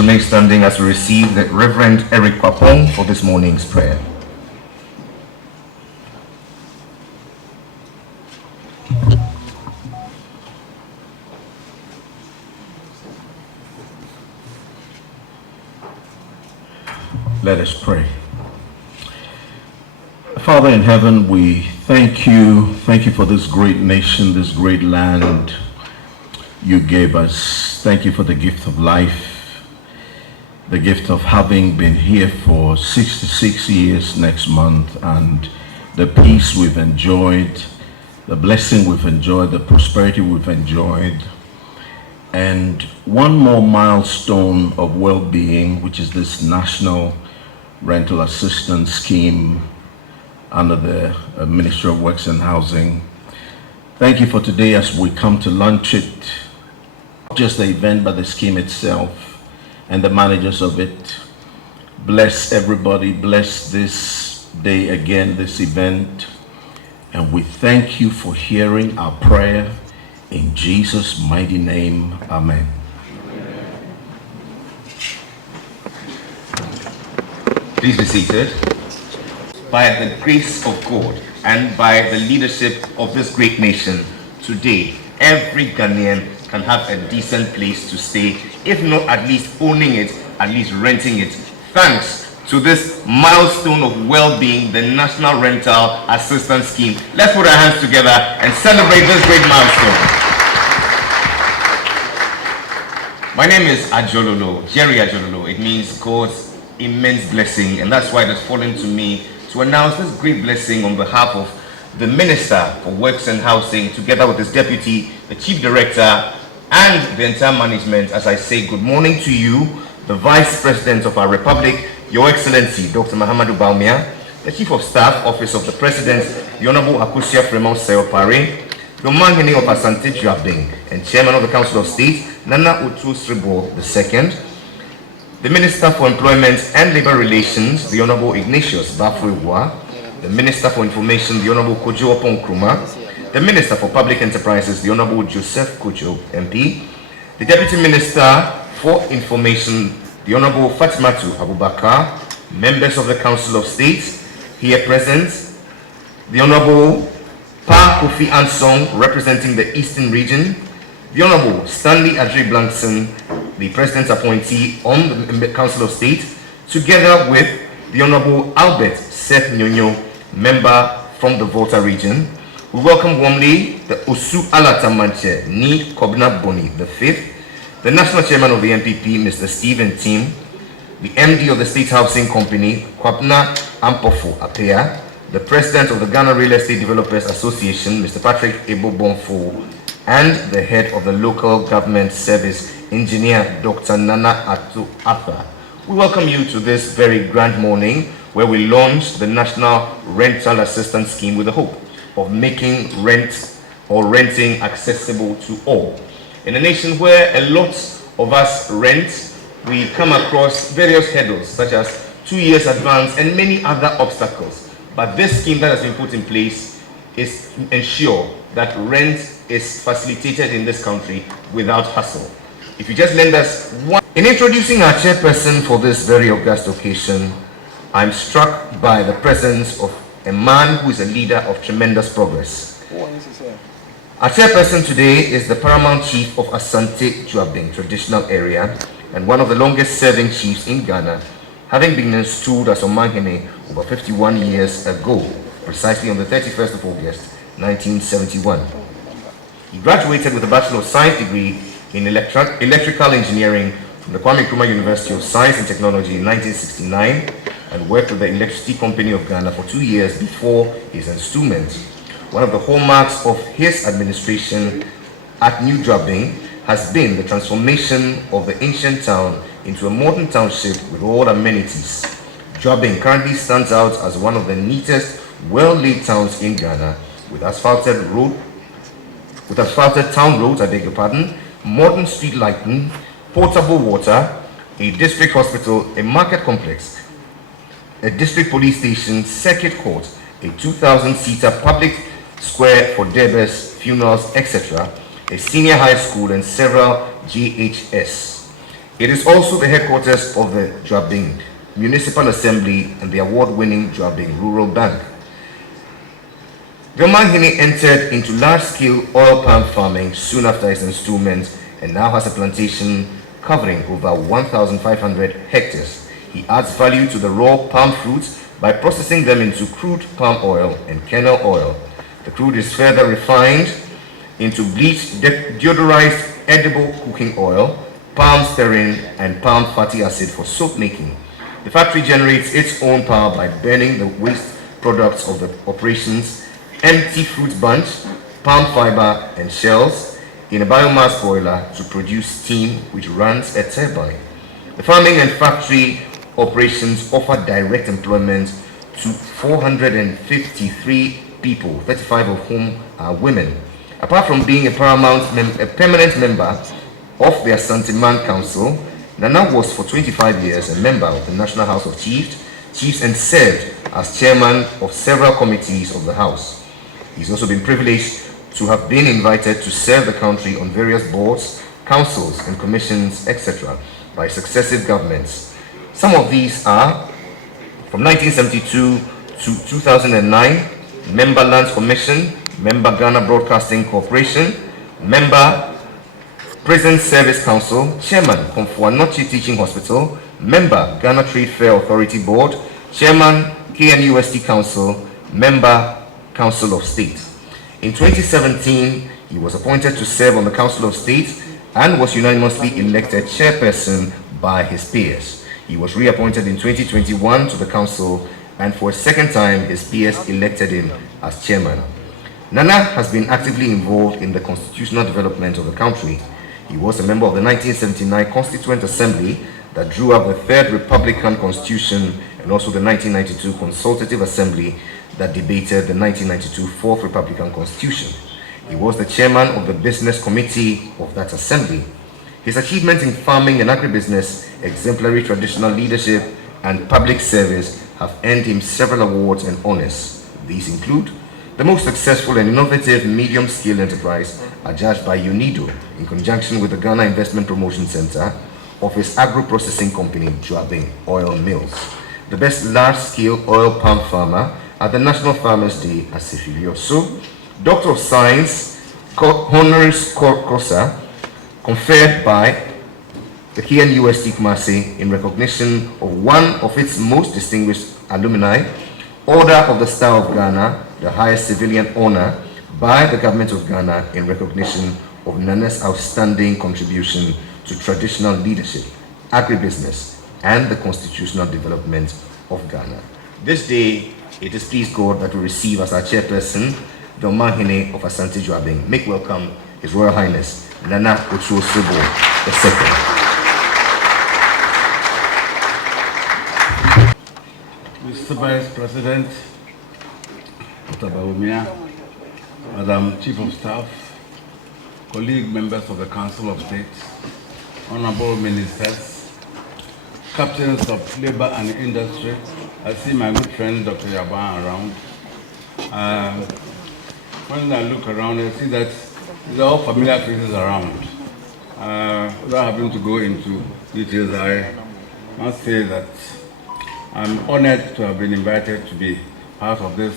remain standing as we receive the Reverend Eric Kwapong for this morning's prayer. Let us pray. Father in heaven, we thank you for this great nation, this great land you gave us. Thank you for the gift of life, the gift of having been here for 66 years next month, and the peace we've enjoyed, the blessing we've enjoyed, the prosperity we've enjoyed, and one more milestone of well-being, which is this National Rental Assistance Scheme under the Ministry of Works and Housing. Thank you for today as we come to launch it, not just the event but the scheme itself and the managers of it. Bless everybody, bless this day again, this event, and we thank you for hearing our prayer in Jesus' mighty name. Amen. Please be seated. By the grace of God and by the leadership of this great nation, today every Ghanaian can have a decent place to stay, if not at least owning it, at least renting it, thanks to this milestone of well-being, the National Rental Assistance Scheme. Let's put our hands together and celebrate this great milestone. My name is Ajololo, Jerry Ajololo. It means God's immense blessing, and that's why it has fallen to me to announce this great blessing on behalf of the Minister for Works and Housing, together with his deputy, the Chief Director, and the entire management, as I say good morning to you, the Vice President of our Republic, Your Excellency, Dr. Mahamadou Bawumia, the Chief of Staff, Office of the President, the Honorable Akosua Fremont Seopare, the Omangene of Asante Juabing, and Chairman of the Council of State, Nana Utu Sribo II, the Minister for Employment and Labour Relations, the Honorable Ignatius Bafwewa, the Minister for Information, the Honorable Kojo Oppong Nkrumah, the Minister for Public Enterprises, the Honorable Joseph Kojo MP, the Deputy Minister for Information, the Honorable Fatimatu Abubakar, members of the Council of State here present, the Honorable Pa Kofi Ansong representing the Eastern Region, the Honorable Stanley Adre Blankson, the President's appointee on the Council of State, together with the Honorable Albert Seth Nyonyo, member from the Volta region. We welcome warmly the Osu Alatamanche Ni Kobna Boni V, the National Chairman of the NPP, Mr. Stephen Tim, the MD of the State Housing Company, Kwabna Ampofo Apea, the President of the Ghana Real Estate Developers Association, Mr. Patrick Ebo Bonfo, and the Head of the Local Government Service, Engineer Dr. Nana Atu Arthur. We welcome you to this very grand morning where we launch the National Rental Assistance Scheme with the hope of making rent or renting accessible to all. In a nation where a lot of us rent, we come across various hurdles such as 2 years advance and many other obstacles. But this scheme that has been put in place is to ensure that rent is facilitated in this country without hassle. If you just lend us one. In introducing our chairperson for this very august occasion, I'm struck by the presence of a man who is a leader of tremendous progress. Our chairperson today is the Paramount Chief of Asante Juabing traditional area and one of the longest serving chiefs in Ghana, having been installed as Omangene over 51 years ago, precisely on the 31st of August, 1971. He graduated with a Bachelor of Science degree in electrical engineering from the Kwame Nkrumah University of Science and Technology in 1969 and worked with the Electricity Company of Ghana for 2 years before his installment. One of the hallmarks of his administration at New Juabing has been the transformation of the ancient town into a modern township with all amenities. Juabing currently stands out as one of the neatest, well-laid towns in Ghana, with asphalted town roads, modern street lighting, potable water, a district hospital, a market complex, a district police station, circuit court, a 2,000-seater public square for debtors, funerals, etc., a senior high school, and several GHS. It is also the headquarters of the Joabing Municipal Assembly and the award-winning Joabing Rural Bank. Galmahine entered into large-scale oil palm farming soon after his installment and now has a plantation covering over 1,500 hectares. He adds value to the raw palm fruits by processing them into crude palm oil and kernel oil. The crude is further refined into bleached, deodorized edible cooking oil, palm stearin, and palm fatty acid for soap making. The factory generates its own power by burning the waste products of the operations, empty fruit bunch, palm fiber, and shells in a biomass boiler to produce steam which runs a turbine. The farming and factory operations offer direct employment to 453 people, 35 of whom are women. Apart from being a permanent member of the Asante Man Council, Nana was for 25 years a member of the National House of Chiefs and served as chairman of several committees of the House. He's also been privileged to have been invited to serve the country on various boards, councils, and commissions, etc., by successive governments. Some of these are, from 1972 to 2009, Member Lands Commission, Member Ghana Broadcasting Corporation, Member Prison Service Council, Chairman Komfo-Anokye Teaching Hospital, Member Ghana Trade Fair Authority Board, Chairman KNUST Council, Member Council of State. In 2017, he was appointed to serve on the Council of State and was unanimously elected chairperson by his peers. He was reappointed in 2021 to the council, and for a second time, his peers elected him as chairman. Nana has been actively involved in the constitutional development of the country. He was a member of the 1979 Constituent Assembly that drew up the Third Republican Constitution and also the 1992 Consultative Assembly that debated the 1992 Fourth Republican Constitution. He was the chairman of the Business Committee of that assembly. His achievements in farming and agribusiness, exemplary traditional leadership, and public service have earned him several awards and honors. These include the most successful and innovative medium-scale enterprise adjudged by UNIDO in conjunction with the Ghana Investment Promotion Center of his agro-processing company, Joabing Oil Mills. The best large-scale oil palm farmer at the National Farmers' Day at Sefilioso. Doctor of Science, honoris causa, conferred by the KNUST Kumasi in recognition of one of its most distinguished alumni, Order of the Star of Ghana, the highest civilian honor by the government of Ghana in recognition of Nana's outstanding contribution to traditional leadership, agribusiness, and the constitutional development of Ghana. This day, it is pleased God that we receive as our chairperson, the Galmahine of Asante Joabing. Make welcome His Royal Highness, Nana Otuo-Sogbo II. Mr. Vice President, Dr. Bawumia, Madam Chief of Staff, colleague members of the Council of State, honorable ministers, captains of labor and industry. I see my good friend Dr. Yaban around. When I look around, I see that these are all familiar faces around. Without having to go into details, I must say that I'm honored to have been invited to be part of this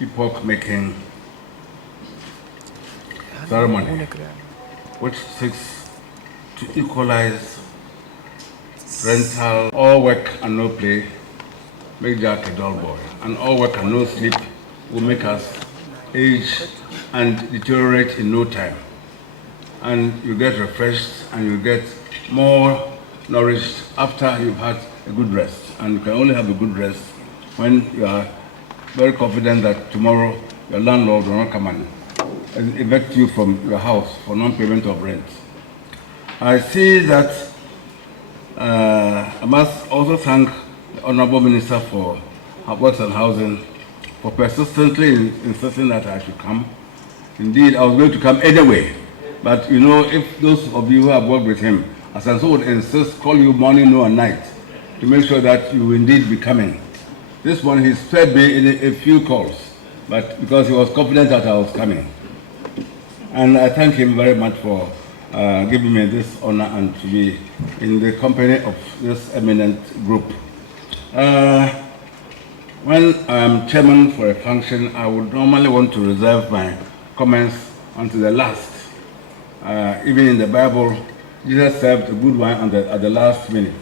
epoch-making ceremony, which seeks to equalize rental, all work and no play, make Jack a dull boy, and all work and no sleep will make us age and deteriorate in no time. And you get refreshed and you get more nourished after you've had a good rest. And you can only have a good rest when you are very confident that tomorrow your landlord will not come and evict you from your house for non-payment of rent. I see that I must also thank the Honorable Minister for Works and Housing for persistently insisting that I should come. Indeed, I was going to come anyway, but you know, if those of you who have worked with him, as I would insist, call you morning, noon, and night to make sure that you will indeed be coming. This one, he spared me in a few calls, but because he was confident that I was coming. And I thank him very much for giving me this honor and to be in the company of this eminent group. When I'm chairman for a function, I would normally want to reserve my comments until the last. Even in the Bible, Jesus served a good wine at the last minute.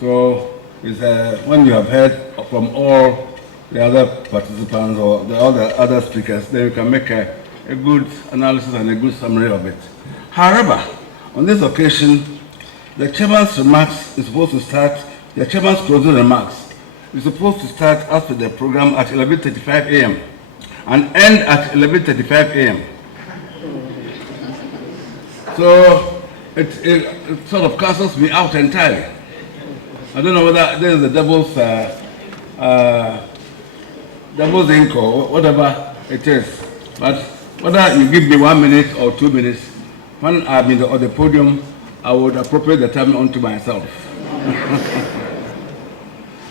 So it's, when you have heard from all the other participants or all the other speakers, then you can make a good analysis and a good summary of it. However, on this occasion, the chairman's remarks is supposed to start, the chairman's closing remarks is supposed to start after the program at 11:35 a.m. and end at 11:35 a.m. So it sort of cancels me out entirely. I don't know whether there is the devil's ink or whatever it is, but whether you give me 1 minute or 2 minutes, when I'm on the podium, I would appropriate the time onto myself.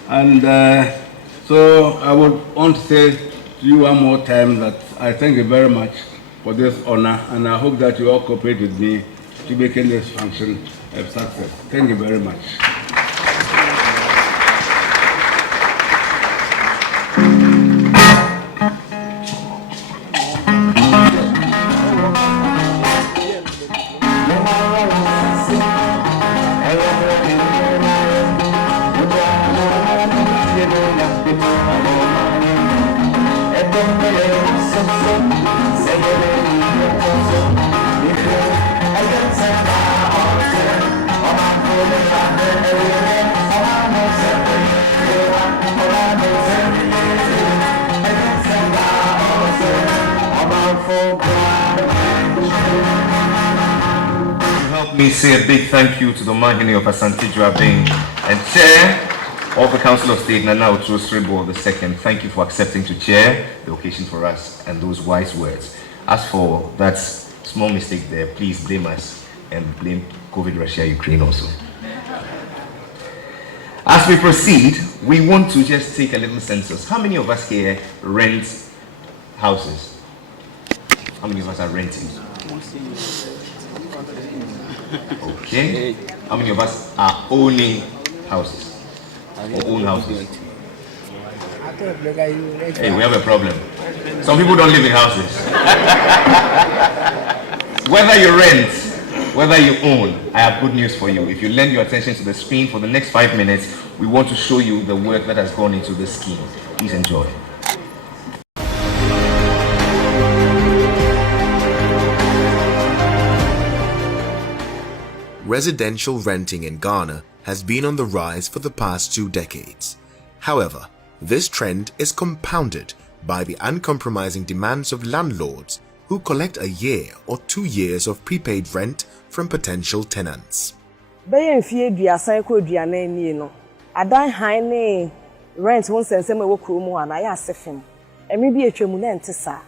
And so I would want to say to you one more time that I thank you very much for this honor, and I hope that you all cooperate with me to making this function a success. Thank you very much. Me say a big thank you to the Mahini of Asante Joabing and Chair of the Council of State, Nana Otro Sribo II. Thank you for accepting to chair the occasion for us and those wise words. As for that small mistake there, please blame us and blame COVID, Russia, Ukraine also. As we proceed, we want to just take a little census. How many of us here rent houses? How many of us are renting? Okay. How many of us are owning houses? Or own houses? Hey, we have a problem. Some people don't live in houses. Whether you rent, whether you own, I have good news for you. If you lend your attention to the screen for the next 5 minutes, we want to show you the work that has gone into this scheme. Please enjoy. Residential renting in Ghana has been on the rise for the past 2 decades. However, this trend is compounded by the uncompromising demands of landlords who collect a year or 2 years of prepaid rent from potential tenants. Rent won sense me wo kromu ana ya asefem emi bi etwemu na ntesa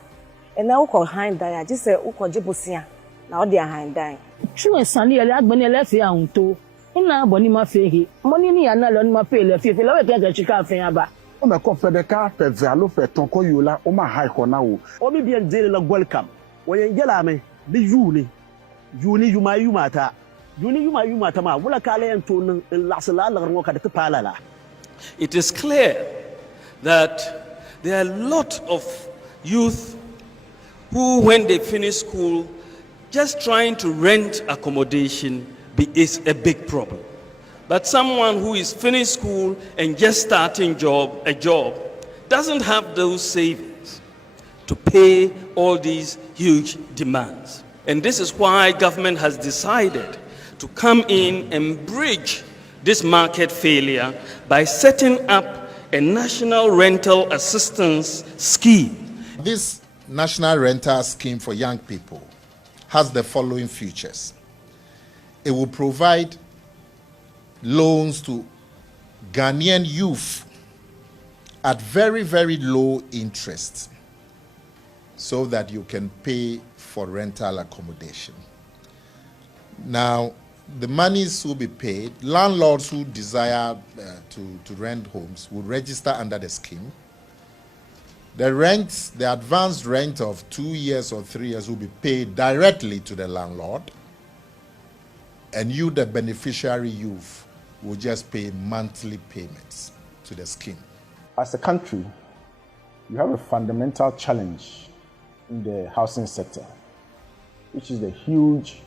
ena wo ko han dan age se wo ko gebosia na wo de han dan True sani ele agbeni ele fi ahunto ina aboni ma fehi money ni yana lo ni ma pe ele fi fe lo we ke chika afin aba o me ko fedeka pe valo fe ton ko yola o ma high ko na wo o mi bien dele la welcome wo yen gela me bi juni yuma ta ma wala kale en to la sala la ngo ka de palala. It is clear that there are a lot of youth who, when they finish school, just trying to rent accommodation is a big problem. But someone who is finished school and just starting a job doesn't have those savings to pay all these huge demands. And this is why government has decided to come in and bridge this market failure by setting up a national rental assistance scheme. This national rental scheme for young people has the following features. It will provide loans to Ghanaian youth at very, very low interest so that you can pay for rental accommodation. Now, the monies will be paid. Landlords who desire to rent homes will register under the scheme. The advanced rent of 2 years or 3 years will be paid directly to the landlord. and you, the beneficiary youth, will just pay monthly payments to the scheme. As a country, we have a fundamental challenge in the housing sector, which is the huge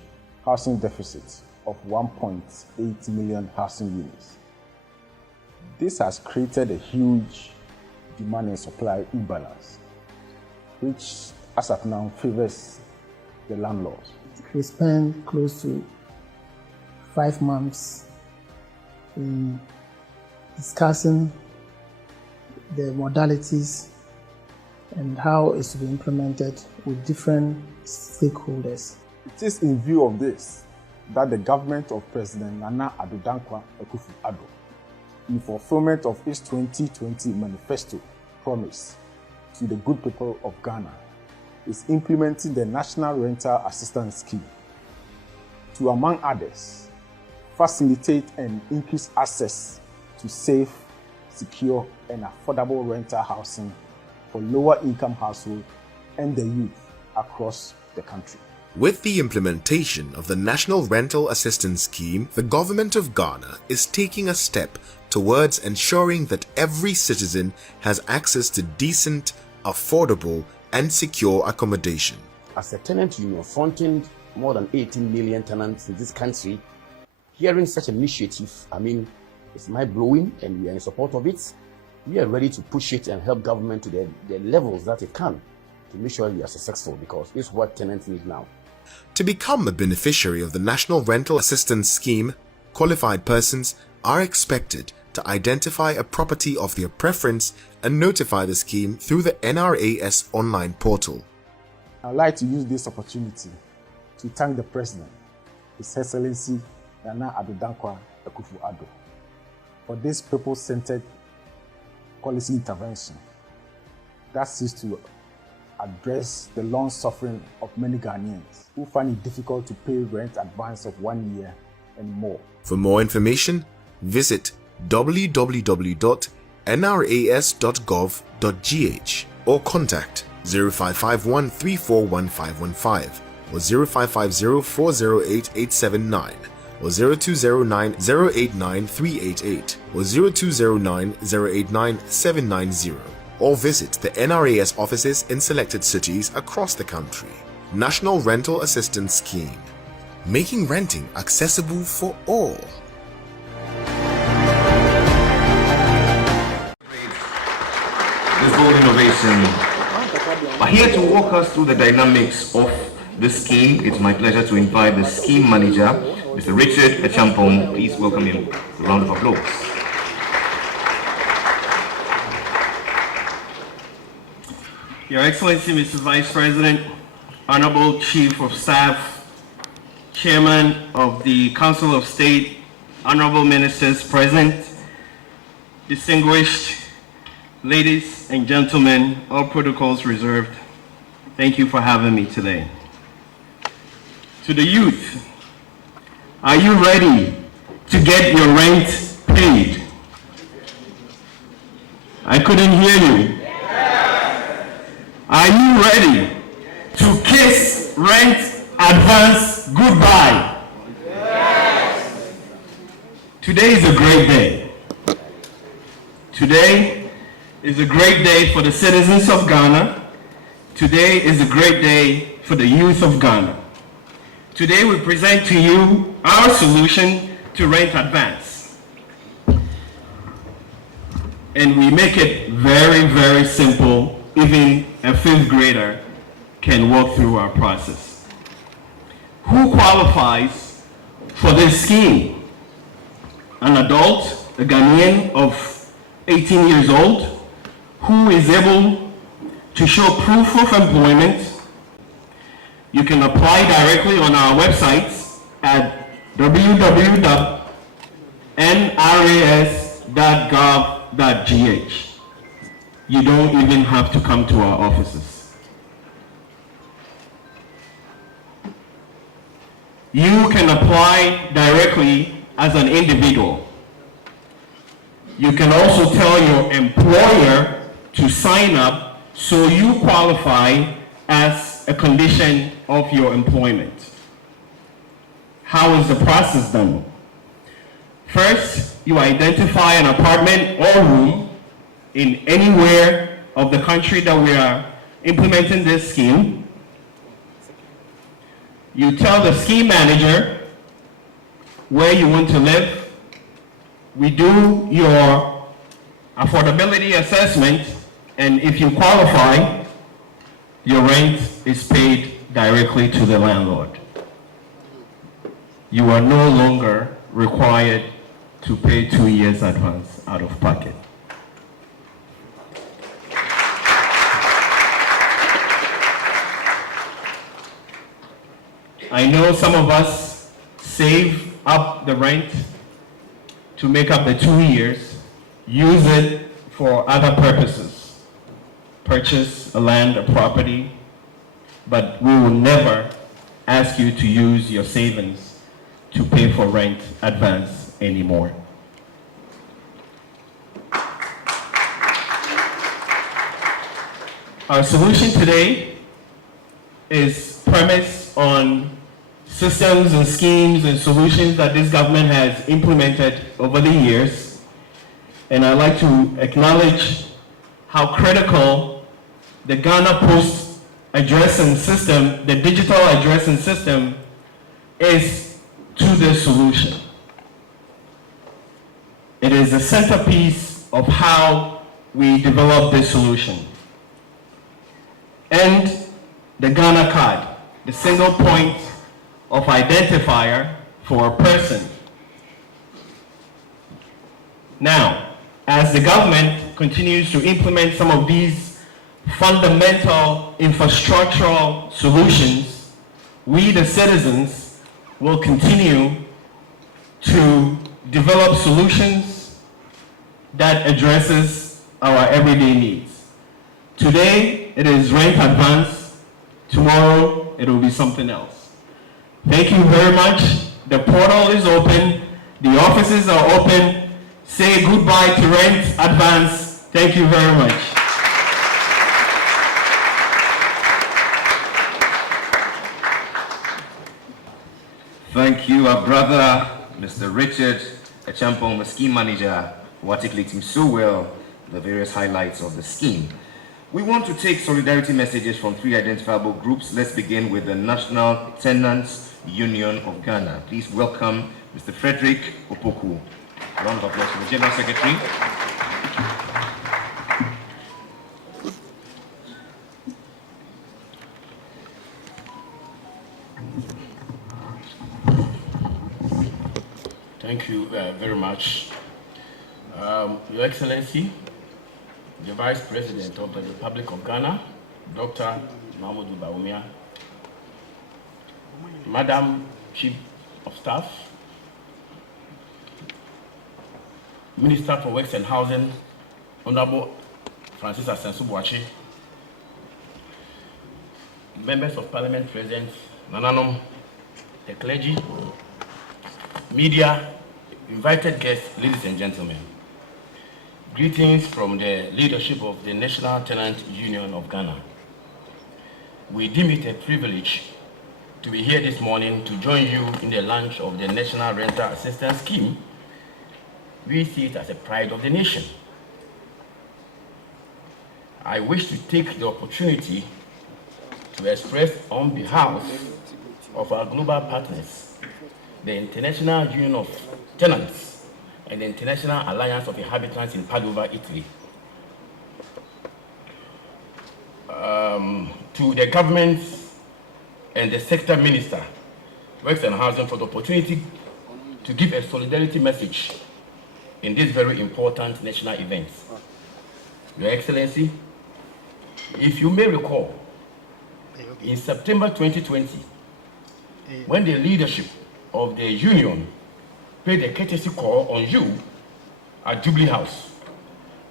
housing deficit of 1.8 million housing units. This has created a huge demand and supply imbalance, which as of now favors the landlords. We spend close to 5 months in discussing the modalities and how it's to be implemented with different stakeholders. It is in view of this that the government of President Nana Addo Dankwa Akufo-Addo, in fulfillment of its 2020 manifesto promise to the good people of Ghana, is implementing the National Rental Assistance Scheme to, among others, facilitate and increase access to safe, secure, and affordable rental housing for lower-income households and the youth across the country. With the implementation of the National Rental Assistance Scheme, the government of Ghana is taking a step towards ensuring that every citizen has access to decent, affordable, and secure accommodation. As a tenant union fronting more than 18 million tenants in this country, hearing such an initiative, it's mind-blowing, and we are in support of it. We are ready to push it and help government to the levels that it can to make sure we are successful, because it's what tenants need now. To become a beneficiary of the National Rental Assistance Scheme, qualified persons are expected to identify a property of their preference and notify the scheme through the NRAS online portal. I'd like to use this opportunity to thank the President, His Excellency Nana Addo Dankwa Akufo-Addo, for this people-centered policy intervention that seeks to address the long suffering of many Ghanaians who find it difficult to pay rent advance of 1 year and more. For more information, visit www.nras.gov.gh or contact 0551 341515 or 0550 408 879 or 0209 089 388 or 0209 089 790, or visit the NRAS offices in selected cities across the country. National Rental Assistance Scheme, making renting accessible for all. This bold innovation. But here to walk us through the dynamics of the scheme, it's my pleasure to invite the scheme manager, Mr. Richard Echampong. Please welcome him with a round of applause. Your Excellency, Mr. Vice President, Honorable Chief of Staff, Chairman of the Council of State, Honorable Ministers present, distinguished ladies and gentlemen, all protocols reserved, thank you for having me today. To the youth, are you ready to get your rent paid? I couldn't hear you. Are you ready to kiss rent advance goodbye? Yes. Today is a great day. Today is a great day for the citizens of Ghana. Today is a great day for the youth of Ghana. Today we present to you our solution to rent advance. And we make it very, very simple. Even a 5th grader can walk through our process. Who qualifies for this scheme? An adult, a Ghanaian of 18 years old, who is able to show proof of employment. You can apply directly on our website at www.nras.gov.gh. You don't even have to come to our offices. You can apply directly as an individual. You can also tell your employer to sign up so you qualify as a condition of your employment. How is the process done? First, you identify an apartment or room in anywhere of the country that we are implementing this scheme. You tell the scheme manager where you want to live. We do your affordability assessment, and if you qualify, your rent is paid directly to the landlord. You are no longer required to pay 2 years advance out of pocket. I know some of us save up the rent to make up the 2 years, use it for other purposes, purchase a land, a property, but we will never ask you to use your savings to pay for rent advance anymore. Our solution today is premised on systems and schemes and solutions that this government has implemented over the years. And I'd like to acknowledge how critical the Ghana Post addressing system, the digital addressing system, is to this solution. It is the centerpiece of how we develop this solution. And the Ghana card, the single point of identifier for a person. Now, as the government continues to implement some of these fundamental infrastructural solutions, we the citizens will continue to develop solutions that addresses our everyday needs. Today, it is rent advance. Tomorrow, it will be something else. Thank you very much. The portal is open. The offices are open. Say goodbye to rent advance. Thank you very much. Thank you, our brother, Mr. Richard Achampong, the scheme manager, who articulated him so well the various highlights of the scheme. We want to take solidarity messages from 3 identifiable groups. Let's begin with the National Tenants Union of Ghana. Please welcome Mr. Frederick Opoku. A round of applause for the General Secretary. Thank you very much. Your Excellency, the Vice President of the Republic of Ghana, Dr. Mahamudu Bawumia, Madam Chief of Staff, Minister for Works and Housing, Honorable Francis Asensu-Boakye, Members of Parliament present, Nananom, the clergy, media, invited guests, ladies and gentlemen. Greetings from the leadership of the National Tenant Union of Ghana. We deem it a privilege to be here this morning to join you in the launch of the National Rental Assistance Scheme. We see it as a pride of the nation. I wish to take the opportunity to express on behalf of our global partners, the International Union of Tenants, and the International Alliance of Inhabitants in Padova, Italy, to the government and the sector minister, Works and Housing, for the opportunity to give a solidarity message in this very important national event. Your Excellency, if you may recall, in September 2020, when the leadership of the union paid a courtesy call on you at Jubilee House,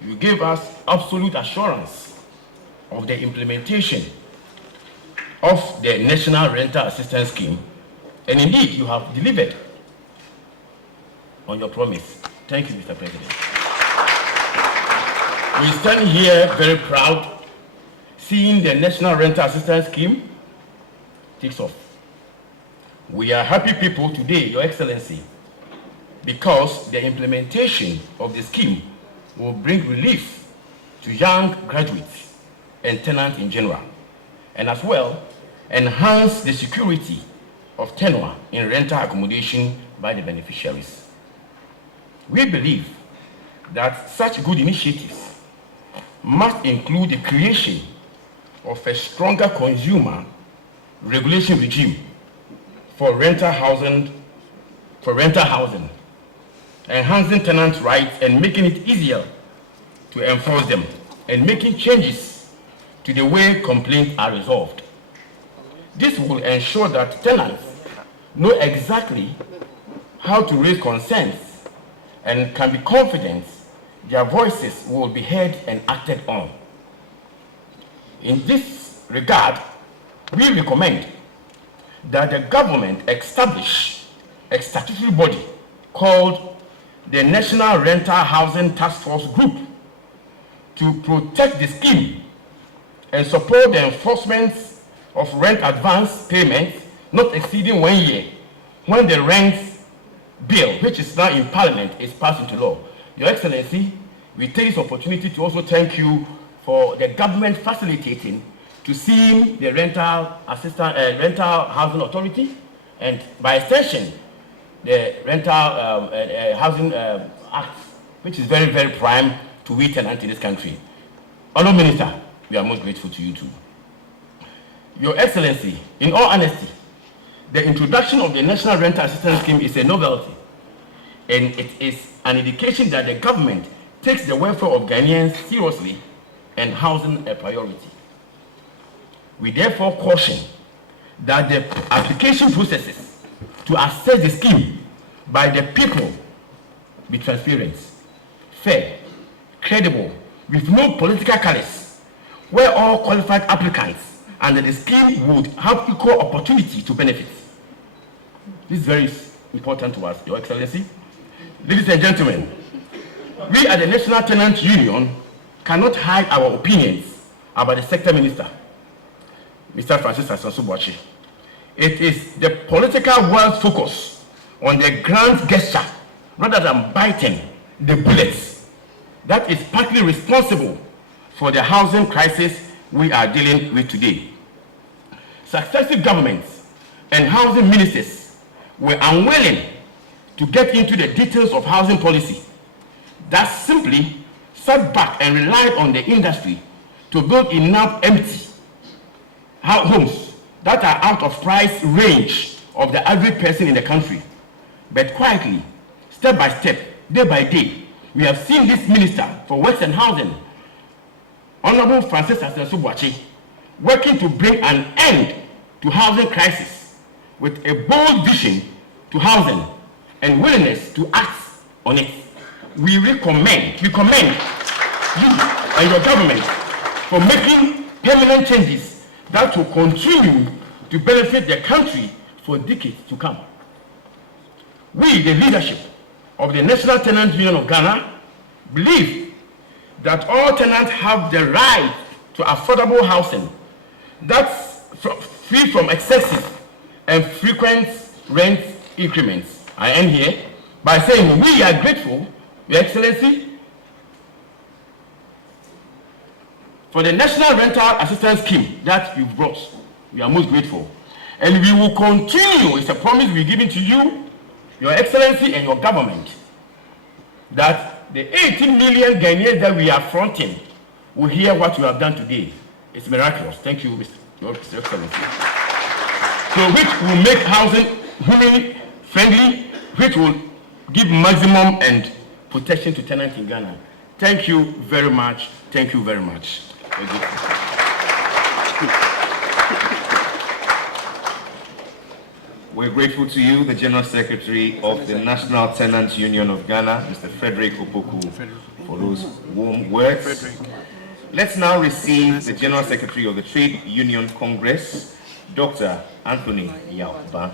you gave us absolute assurance of the implementation of the National Rental Assistance Scheme, and indeed you have delivered on your promise. Thank you, Mr. President. We stand here very proud, seeing the National Rental Assistance Scheme takes off. We are happy people today, Your Excellency, because the implementation of the scheme will bring relief to young graduates and tenants in general, and as well enhance the security of tenure in rental accommodation by the beneficiaries. We believe that such good initiatives must include the creation of a stronger consumer regulation regime for rental housing, enhancing tenant rights and making it easier to enforce them, and making changes to the way complaints are resolved. This will ensure that tenants know exactly how to raise concerns and can be confident their voices will be heard and acted on. In this regard, we recommend that the government establish a statutory body called the National Rental Housing Task Force Group to protect the scheme and support the enforcement of rent advance payments not exceeding 1 year when the rent bill, which is now in Parliament, is passed into law. Your Excellency, we take this opportunity to also thank you for the government facilitating to see the rental housing authority, and by extension, the rental housing act, which is very, very prime to we tenants in this country. Honourable Minister, we are most grateful to you too. Your Excellency, in all honesty, the introduction of the National Rental Assistance Scheme is a novelty, and it is an indication that the government takes the welfare of Ghanaians seriously and housing a priority. We therefore caution that the application processes to access the scheme by the people be transparent, fair, credible, with no political colours, where all qualified applicants under the scheme would have equal opportunity to benefit. This is very important to us, Your Excellency. Ladies and gentlemen, we at the National Tenant Union cannot hide our opinions about the sector minister, Mr. Francis Assansubuachi. It is the political world's focus on the grand gesture rather than biting the bullets that is partly responsible for the housing crisis we are dealing with today. Successive governments and housing ministers were unwilling to get into the details of housing policy, that simply sat back and relied on the industry to build enough empty homes that are out of price range of the average person in the country. But quietly, step by step, day by day, we have seen this Minister for Works and Housing, Honorable Francis Assansubuachi, working to bring an end to housing crisis with a bold vision to housing and willingness to act on it. We commend you and your government for making permanent changes that will continue to benefit the country for decades to come. We, the leadership of the National Tenant Union of Ghana, believe that all tenants have the right to affordable housing that's free from excessive and frequent rent increments. I end here by saying we are grateful, Your Excellency, for the National Rental Assistance Scheme that you've brought. We are most grateful. And we will continue, it's a promise we're giving to you, Your Excellency, and your government, that the 18 million Ghanaians that we are fronting will hear what you have done today. It's miraculous. Thank you, Your Excellency. So which will make housing human friendly, which will give maximum and protection to tenants in Ghana. Thank you very much. Thank you very much. We're grateful to you, the General Secretary of the National Tenants Union of Ghana, Mr. Frederick Opoku, for those warm words. Let's now receive the General Secretary of the Trade Union Congress, Dr. Anthony Yauba.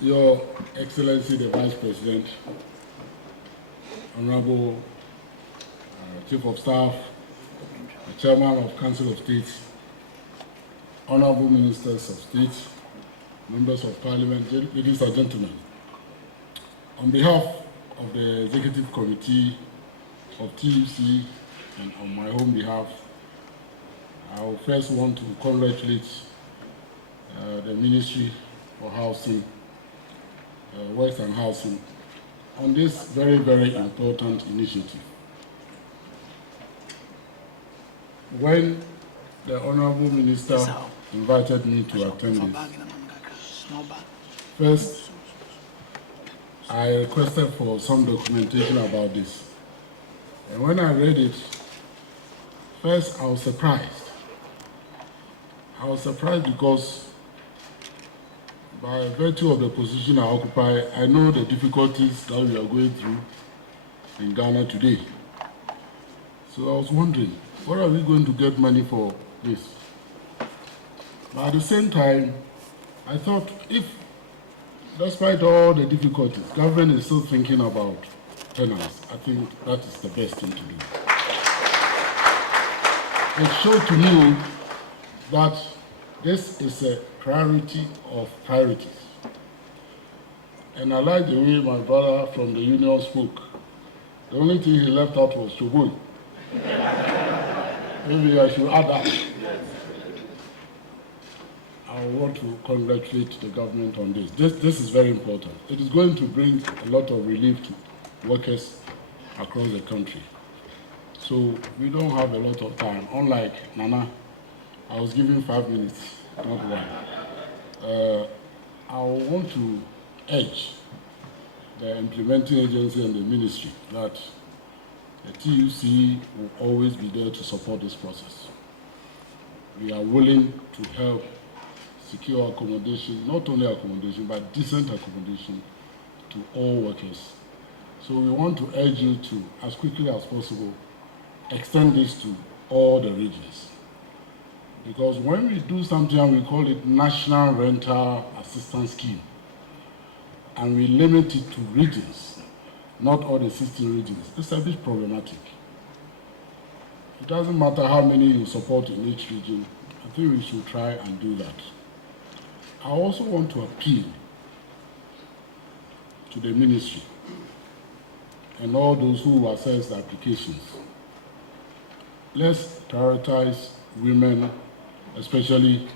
Your Excellency, the Vice President, Honorable Chief of Staff, the Chairman of Council of State, Honorable Ministers of State, Members of Parliament, ladies and gentlemen. On behalf of the Executive Committee of TUC and on my own behalf, I first want to congratulate the Ministry for Housing, Works and Housing on this very, very important initiative. When the Honorable Minister invited me to attend this, first, I requested for some documentation about this. And when I read it, first I was surprised. I was surprised because by virtue of the position I occupy, I know the difficulties that we are going through in Ghana today. So I was wondering, where are we going to get money for this? But at the same time, I thought if, despite all the difficulties, government is still thinking about tenants, I think that is the best thing to do. It showed to me that this is a priority of priorities. And I like the way my brother from the union spoke. The only thing he left out was Choboi. Maybe I should add that. I want to congratulate the government on this. This is very important. It is going to bring a lot of relief to workers across the country. So we don't have a lot of time. Unlike Nana, I was given 5 minutes, not 1. I want to urge the implementing agency and the ministry that the TUC will always be there to support this process. We are willing to help secure accommodation, not only accommodation, but decent accommodation to all workers. So we want to urge you to, as quickly as possible, extend this to all the regions. Because when we do something and we call it National Rental Assistance Scheme, and we limit it to regions, not all the 16 regions, it's a bit problematic. It doesn't matter how many you support in each region, I think we should try and do that. I also want to appeal to the ministry and all those who assess the applications. Let's prioritize women, especially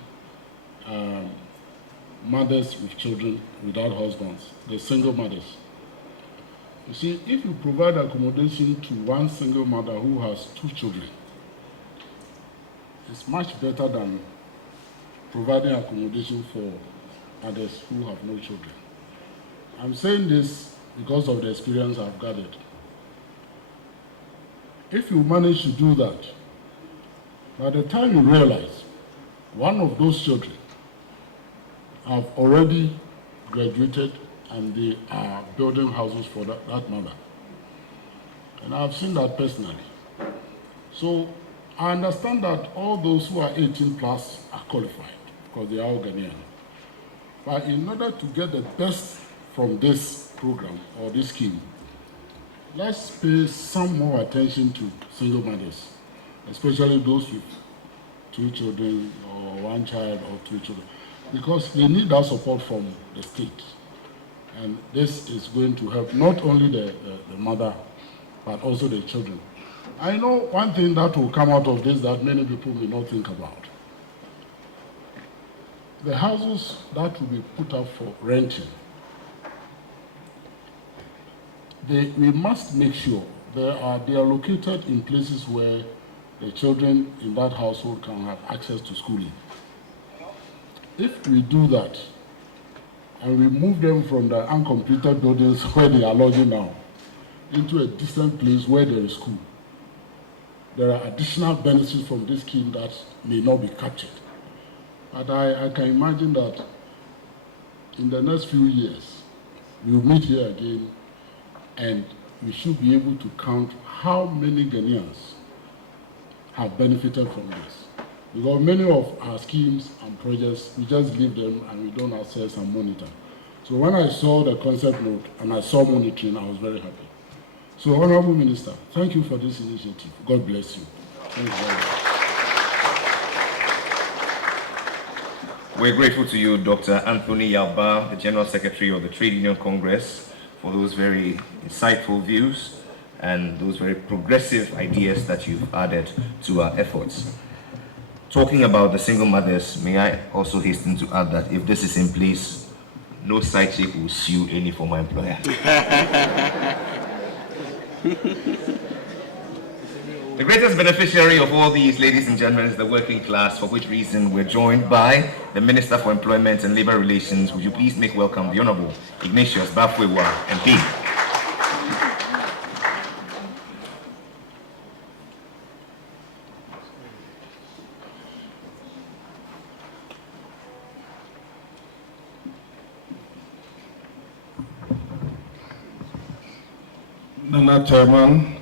mothers with children without husbands, the single mothers. You see, if you provide accommodation to one single mother who has 2 children, it's much better than providing accommodation for others who have no children. I'm saying this because of the experience I've gathered. If you manage to do that, by the time you realize one of those children have already graduated and they are building houses for that mother. And I've seen that personally. So I understand that all those who are 18 plus are qualified because they are all Ghanaian. But in order to get the best from this program or this scheme, let's pay some more attention to single mothers, especially those with 2 children or 1 child or 2 children, because they need that support from the state. And this is going to help not only the mother, but also the children. I know one thing that will come out of this that many people may not think about. The houses that will be put up for renting, we must make sure they are located in places where the children in that household can have access to schooling. If we do that, and we move them from the uncompleted buildings where they are lodging now into a decent place where there is school, there are additional benefits from this scheme that may not be captured. But I can imagine that in the next few years, we will meet here again and we should be able to count how many Ghanaians have benefited from this. Because many of our schemes and projects, we just leave them and we don't assess and monitor. So when I saw the concept note and I saw monitoring, I was very happy. So, Honorable Minister, thank you for this initiative. God bless you. Thank you very much. We're grateful to you, Dr. Anthony Yalba, the General Secretary of the Trade Union Congress, for those very insightful views and those very progressive ideas that you've added to our efforts. Talking about the single mothers, may I also hasten to add that if this is in place, no side chick will sue any former employer. The greatest beneficiary of all these, ladies and gentlemen, is the working class, for which reason we're joined by the Minister for Employment and Labor Relations. Would you please make welcome the Honorable Ignatius Bafwewa, MP. Nana Chairman,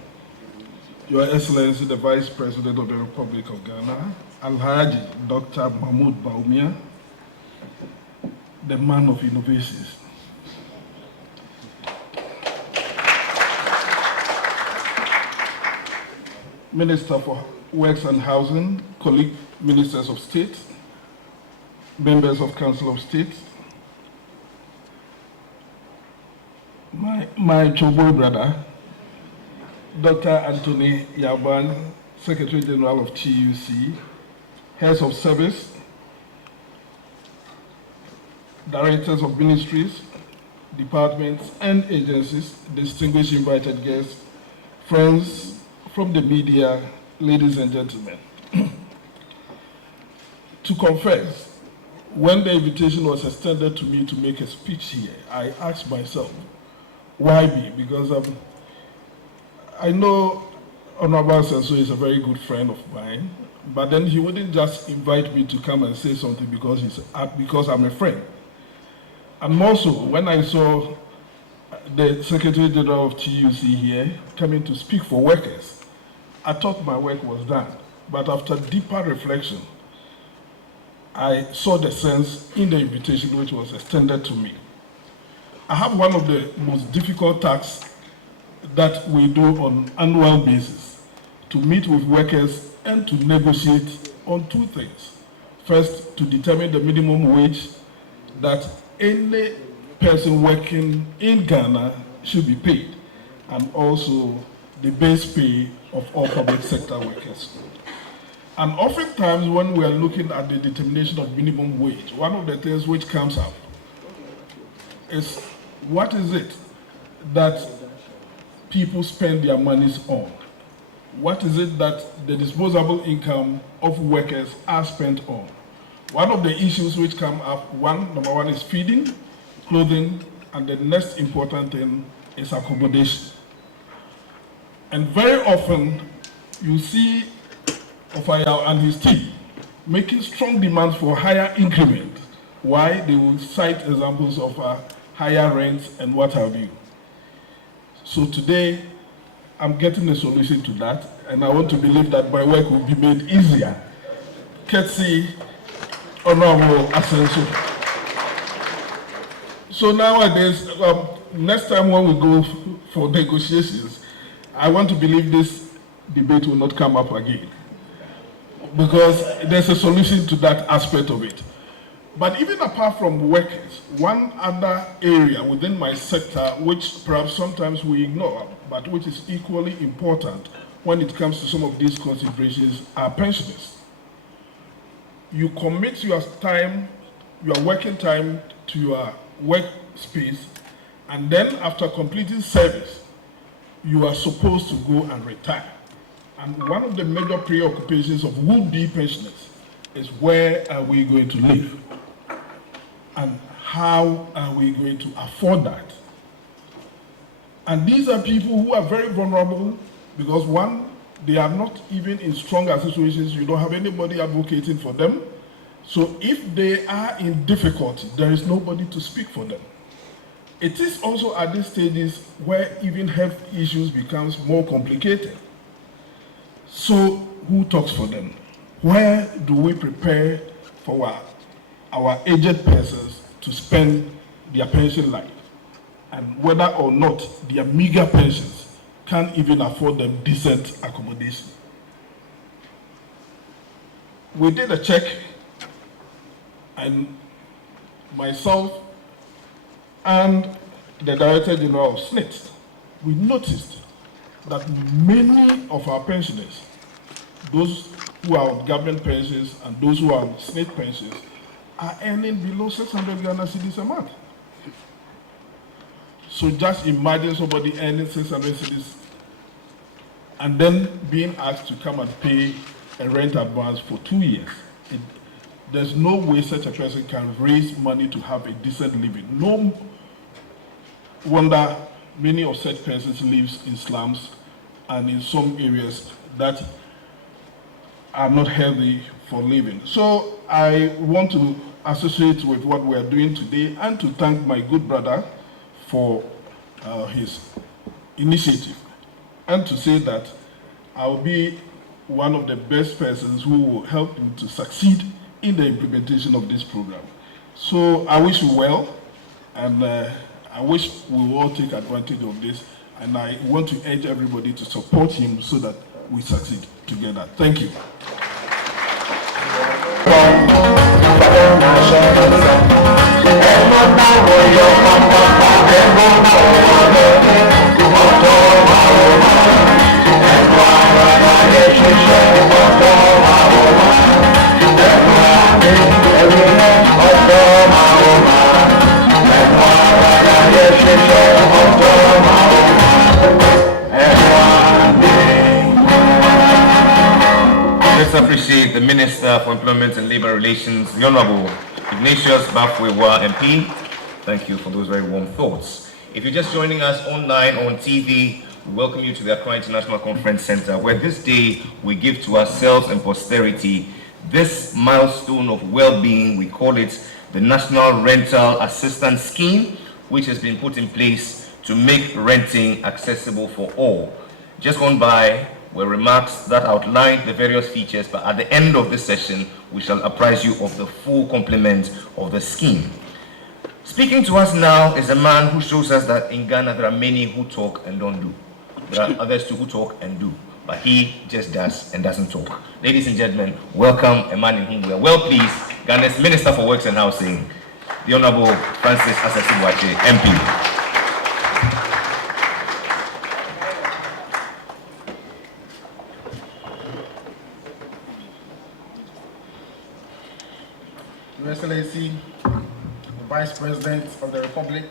Your Excellency, the Vice President of the Republic of Ghana, Alhaji Dr. Mahmoud Bawumia, the man of innovations. Minister for Works and Housing, colleague ministers of state, members of Council of State, my Chobo brother, Dr. Anthony Yaban, Secretary General of TUC, heads of service, directors of ministries, departments, and agencies, distinguished invited guests, friends from the media, ladies and gentlemen. To confess, when the invitation was extended to me to make a speech here, I asked myself, why me? Because I know Honorable Senso is a very good friend of mine, but then he wouldn't just invite me to come and say something because I'm a friend. And more so, when I saw the Secretary General of TUC here coming to speak for workers, I thought my work was done. But after deeper reflection, I saw the sense in the invitation which was extended to me. I have one of the most difficult tasks that we do on an annual basis, to meet with workers and to negotiate on two things. First, to determine the minimum wage that any person working in Ghana should be paid, and also the base pay of all public sector workers. And oftentimes when we are looking at the determination of minimum wage, one of the things which comes up is what is it that people spend their monies on? What is it that the disposable income of workers are spent on? One of the issues which come up, number one is feeding, clothing, and the next important thing is accommodation. And very often, you see Ofayao and his team making strong demands for higher increment. Why? They will cite examples of higher rents and what have you. So today, I'm getting a solution to that, and I want to believe that my work will be made easier. Courtesy, Honorable Ascension. So nowadays, next time when we go for negotiations, I want to believe this debate will not come up again, because there's a solution to that aspect of it. But even apart from workers, one other area within my sector, which perhaps sometimes we ignore, but which is equally important when it comes to some of these considerations, are pensioners. You commit your time, your working time to your workspace, and then after completing service, you are supposed to go and retire. And one of the major preoccupations of would-be pensioners is, where are we going to live? And how are we going to afford that? And these are people who are very vulnerable because, one, they are not even in stronger situations. You don't have anybody advocating for them. So if they are in difficulty, there is nobody to speak for them. It is also at these stages where even health issues becomes more complicated. So who talks for them? Where do we prepare for our aged persons to spend their pension life? And whether or not their meager pensions can't even afford them decent accommodation. We did a check, and myself and the Director General of SSNIT, we noticed that many of our pensioners, those who are on government pensions and those who are on SSNIT pensions, are earning below 600 Ghana cedis a month. So just imagine somebody earning 600 cedis and then being asked to come and pay a rent advance for 2 years. There's no way such a person can raise money to have a decent living. No wonder many of such persons live in slums and in some areas that are not healthy for living. So I want to associate with what we are doing today and to thank my good brother for his initiative, and to say that I will be one of the best persons who will help you to succeed in the implementation of this program. So I wish you well, and I wish we will all take advantage of this, and I want to urge everybody to support him so that we succeed together. Thank you. Let's appreciate the Minister for Employment and Labour Relations, the Honourable Ignatius Bafwewa MP. Thank you for those very warm thoughts. If you're just joining us online on TV, we welcome you to the Accra International Conference Centre, where this day we give to ourselves and posterity this milestone of well-being. We call it the National Rental Assistance Scheme, which has been put in place to make renting accessible for all. Just gone by were remarks that outlined the various features, but at the end of this session, we shall apprise you of the full complement of the scheme. Speaking to us now is a man who shows us that in Ghana there are many who talk and don't do. There are others too who talk and do, but he just does and doesn't talk. Ladies and gentlemen, welcome a man in whom we are well pleased, Ghana's Minister for Works and Housing, the Honourable Francis Asasi-Boakye, MP. Your Excellency, the Vice President of the Republic,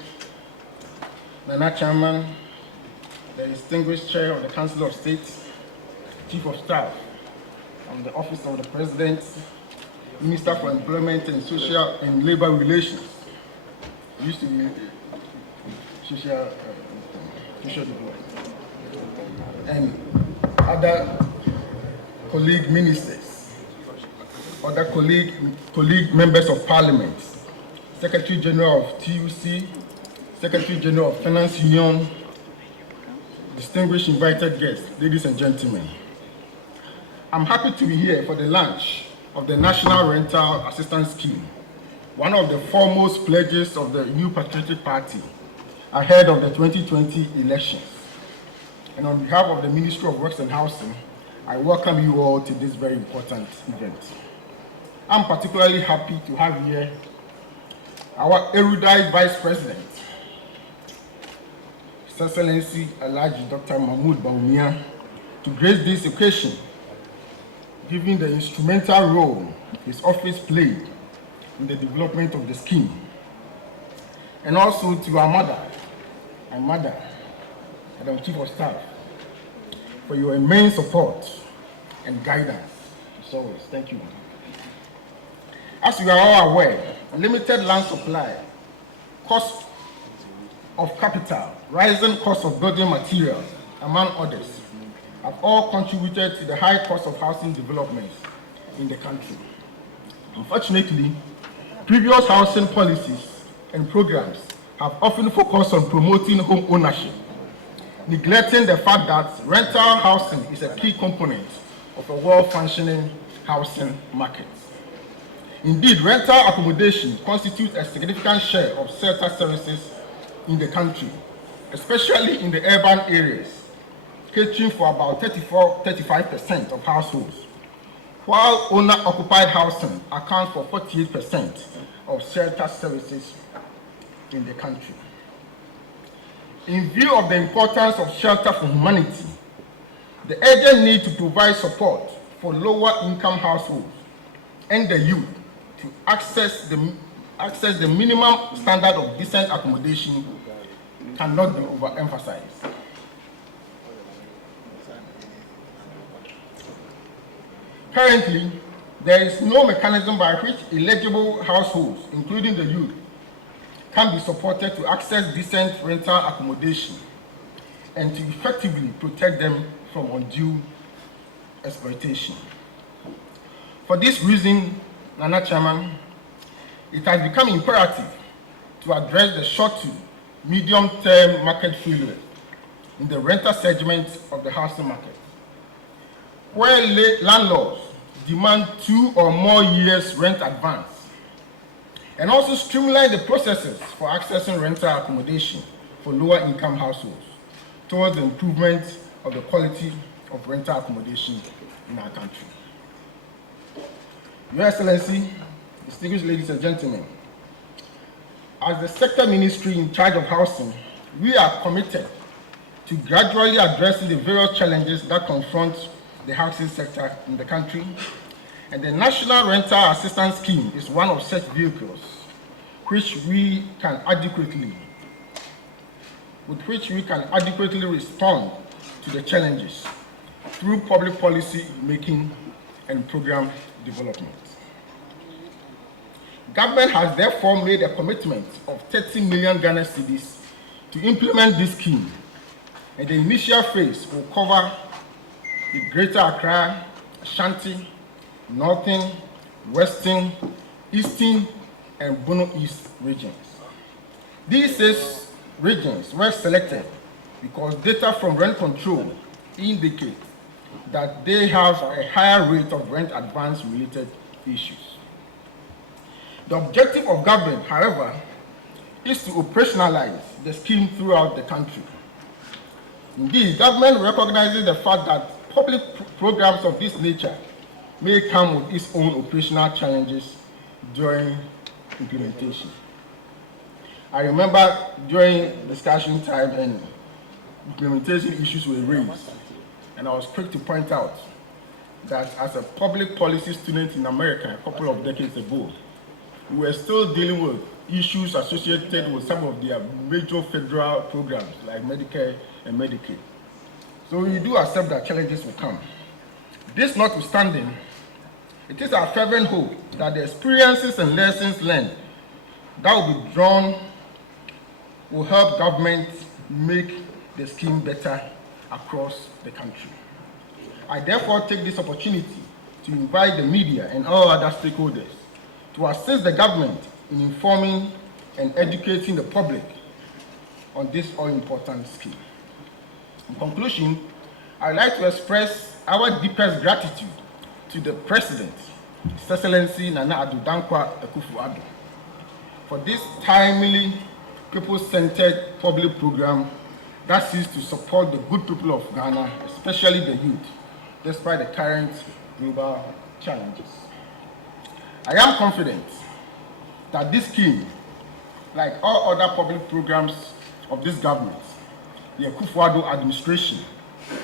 Nana Chairman, the distinguished Chair of the Council of State, Chief of Staff, and the Office of the President, Minister for Employment and Social and Labour Relations, used to be social development, and other colleague ministers, other colleague members of Parliament, Secretary General of TUC, Secretary General of Finance Union, distinguished invited guests, ladies and gentlemen. I'm happy to be here for the launch of the National Rental Assistance Scheme, one of the foremost pledges of the New Patriotic Party ahead of the 2020 elections. And on behalf of the Ministry of Works and Housing, I welcome you all to this very important event. I'm particularly happy to have here our erudite Vice President, His Excellency Alhaji Dr. Mahmoud Bawumia, to grace this occasion, given the instrumental role his office played in the development of the scheme, and also to our mother, Madam Chief of Staff, for your immense support and guidance. As always, thank you. As you are all aware, limited land supply, cost of capital, rising cost of building materials, among others, have all contributed to the high cost of housing development in the country. Unfortunately, previous housing policies and programs have often focused on promoting home ownership, neglecting the fact that rental housing is a key component of a well-functioning housing market. Indeed, rental accommodation constitutes a significant share of shelter services in the country, especially in the urban areas, catering for about 35% of households, while owner-occupied housing accounts for 48% of shelter services in the country. In view of the importance of shelter for humanity, the urgent need to provide support for lower-income households and the youth to access the minimum standard of decent accommodation cannot be overemphasized. Currently, there is no mechanism by which eligible households, including the youth, can be supported to access decent rental accommodation and to effectively protect them from undue exploitation. For this reason, Nana Chairman, it has become imperative to address the short to medium-term market failure in the rental segment of the housing market, where landlords demand 2 or more years rent advance, and also streamline the processes for accessing rental accommodation for lower-income households towards the improvement of the quality of rental accommodation in our country. Your Excellency, distinguished ladies and gentlemen, as the sector ministry in charge of housing, we are committed to gradually addressing the various challenges that confront the housing sector in the country, and the National Rental Assistance Scheme is one of such vehicles with which we can adequately respond to the challenges through public policy making and program development. Government has therefore made a commitment of 30 million Ghana cedis to implement this scheme, and the initial phase will cover the Greater Accra, Ashanti, Northern, Western, Eastern, and Bono East regions. These 6 regions were selected because data from rent control indicate that they have a higher rate of rent advance related issues. The objective of government, however, is to operationalize the scheme throughout the country. Indeed, government recognizes the fact that public programs of this nature may come with its own operational challenges during implementation. I remember during discussion time and implementation issues were raised, and I was quick to point out that as a public policy student in America a couple of decades ago, we were still dealing with issues associated with some of their major federal programs like Medicare and Medicaid. So we do accept that challenges will come. This notwithstanding, it is our fervent hope that the experiences and lessons learned that will be drawn will help government make the scheme better across the country. I therefore take this opportunity to invite the media and all other stakeholders to assist the government in informing and educating the public on this all-important scheme. In conclusion, I would like to express our deepest gratitude to the President, His Excellency Nana Addo Dankwa Akufo-Addo, for this timely, people-centered public program that seeks to support the good people of Ghana, especially the youth, despite the current global challenges. I am confident that this scheme, like all other public programs of this government, the Akufo-Addo administration,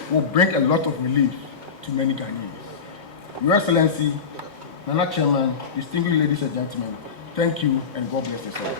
will bring a lot of relief to many Ghanaians. Your Excellency, Nana Chairman, distinguished ladies and gentlemen, thank you and God bless us all.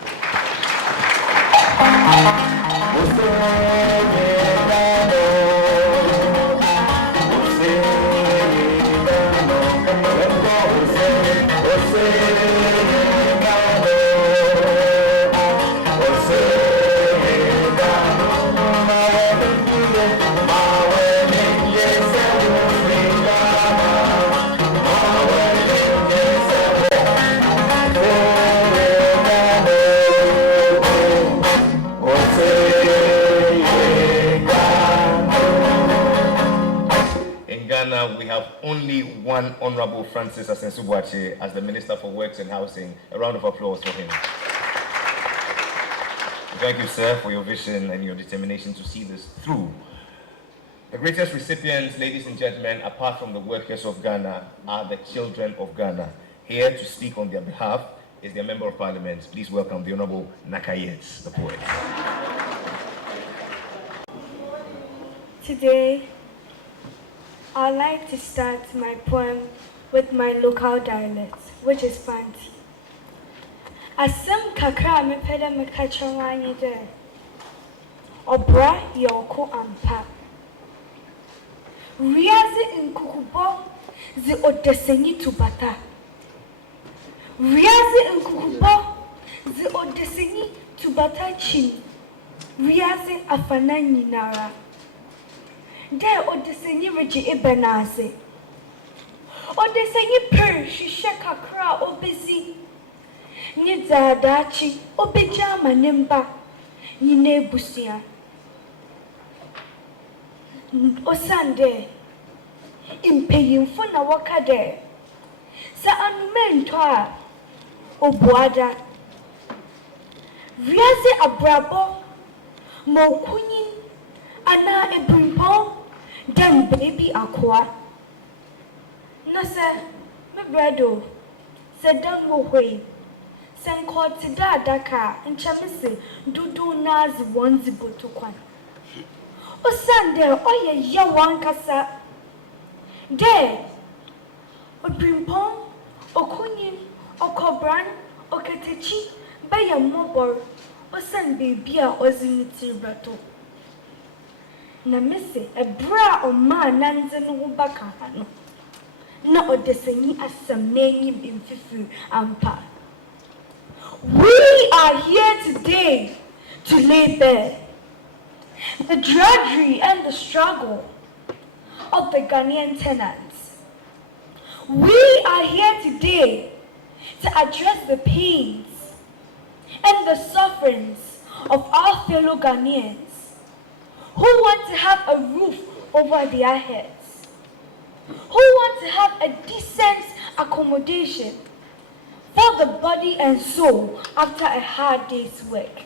We have only one Honorable Francis Asensu-Boakye as the Minister for Works and Housing. A round of applause for him. Thank you, sir, for your vision and your determination to see this through. The greatest recipients, ladies and gentlemen, apart from the workers of Ghana, are the children of Ghana. Here to speak on their behalf is their Member of Parliament. Please welcome the Honorable Nakayet, the poet. Today, I'd like to start my poem with my local dialect, which is Fanti. Asem kakra me pede me kachawanye de. Obra yoko ampa. Riazi inkukubo zi odesenyi tubata. Riazi inkukubo zi odesenyi tubata chini. Riazi afana nyinara. De odesenyi reji ibenase. Odesenyi per shishe kakra obezi. Nidza dachi obeja manimba. Nine busia. Osande impeyimfo na wakade sa anumento a obuada riaze abrabo mokunyin ana ebrimpo dem baby akwa na se me bredo se dan wo hwe sen koti da daka nchamese dudu nazi wonzi botukwan Osande oye yawan kasa de obrimpon okunyin okobran oketechi baya mobor osan baby a oziniti brato na mese ebra o ma nanze no baka no na odesenyi asam nenyim imfifu ampa. We are here today to lay bare the drudgery and the struggle of the Ghanaian tenants. We are here today to address the pains and the sufferings of our fellow Ghanaians who want to have a roof over their heads, who want to have a decent accommodation for the body and soul after a hard day's work,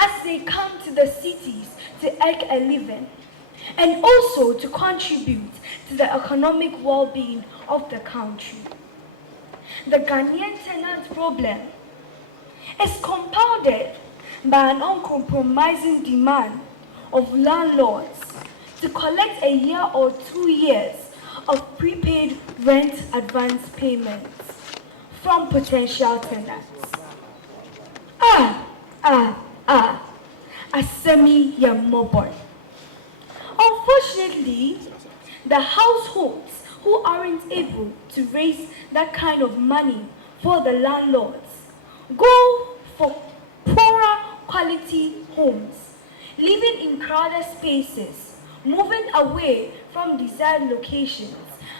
as they come to the cities to earn a living and also to contribute to the economic well-being of the country. The Ghanaian tenant problem is compounded by an uncompromising demand of landlords to collect a year or 2 years of prepaid rent advance payments from potential tenants. Asemi Yamoboy. Unfortunately, the households who aren't able to raise that kind of money for the landlords go for poorer quality homes, living in crowded spaces, moving away from desired locations,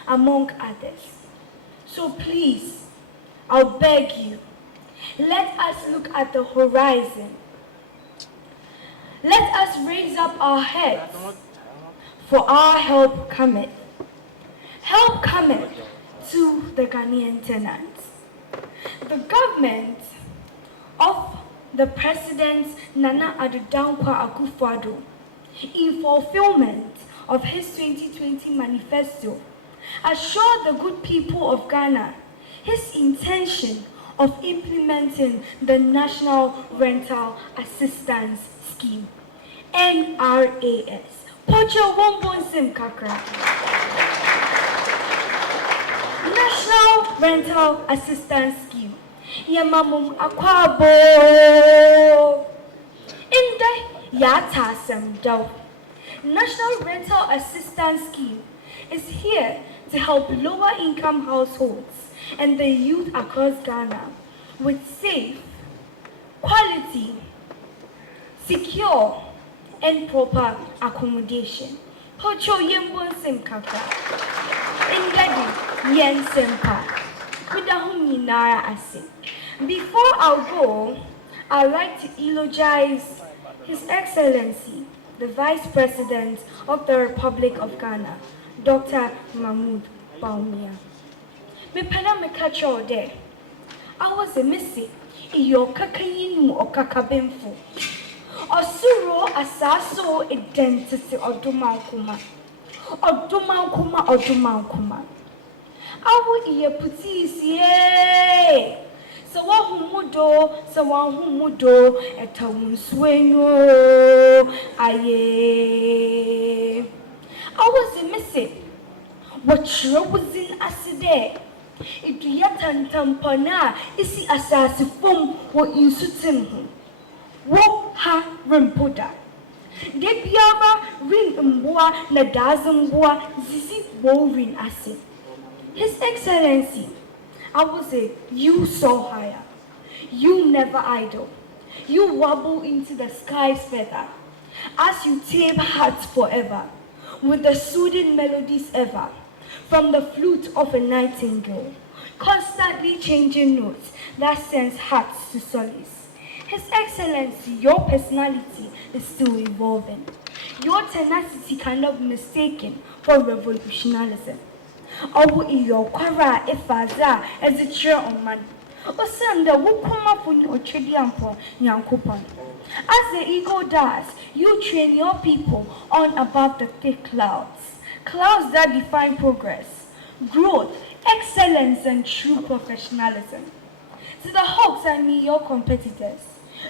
among others. So please, I'll beg you, let us look at the horizon. Let us raise up our heads, for our help cometh. Help cometh to the Ghanaian tenants. The government of the President Nana Addo Dankwa Akufo-Addo, in fulfillment of his 2020 manifesto, assured the good people of Ghana his intention of implementing the National Rental Assistance Scheme, NRAS. Pocho Wombon Sim Kakra. National Rental Assistance Scheme. Yamamum Akwabo. Inde Yata Semdo. National Rental Assistance Scheme is here to help lower income households and the youth across Ghana with safe, quality, secure, and proper accommodation. Hocho Yembon Simkaka. Ingadi Yen Sempa. Kudahumi Nara Asi. Before I go, I'd like to eulogize His Excellency, the Vice President of the Republic of Ghana, Dr. Mahmoud Bawumia. Me pena me catch all day. I was a missy. Iyo kakayin mu okakabemfo. Osuro asaso identity odumankuma. Awu iye putisi ye. So wahumudo etawunswenyo aye. I was missing. What was in aside? It yatan tampana isi asasi fum wo insutin. Wo ha rempoda. Debiama ring mboa na dazumboa zizi wo ring ase. His Excellency, I will say, you soar higher. You never idle. You wobble into the sky's feather as you tape hearts forever with the soothing melodies ever from the flute of a nightingale, constantly changing notes that sends hearts to solace. His Excellency, your personality is still evolving. Your tenacity cannot be mistaken for revolutionarism. Obu iyo kwara efaza ezichire on Osanda wukuma funi ochedi ampo nyankopon. As the eagle does, you train your people on above the thick clouds. Clouds that define progress, growth, excellence, and true professionalism. To the hawks and me, your competitors,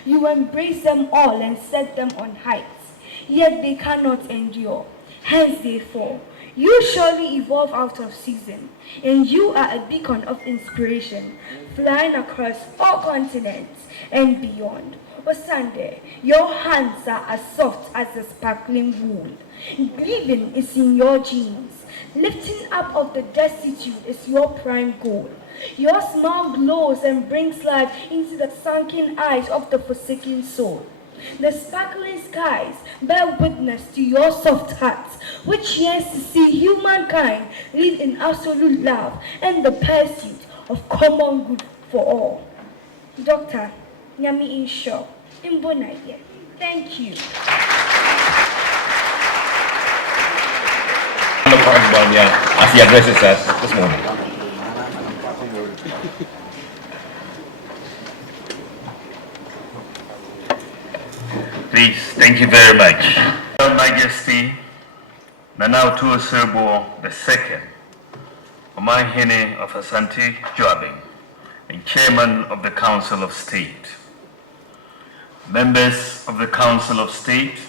you embrace them all and set them on heights, yet they cannot endure, hence they fall. You surely evolve out of season, and you are a beacon of inspiration, flying across all continents and beyond. Osande, your hands are as soft as a sparkling wool. Living is in your genes. Lifting up of the destitute is your prime goal. Your smile glows and brings life into the sunken eyes of the forsaken soul. The sparkling skies bear witness to your soft heart, which yearns to see humankind live in absolute love and the pursuit of common good for all. Dr. Nyami Inshaw, Imbonaye, thank you. As he addresses us this morning. Please, thank you very much. Her Majesty Nana Otuo Serbo II, Omahene of Asante Joabing, and Chairman of the Council of State, members of the Council of State,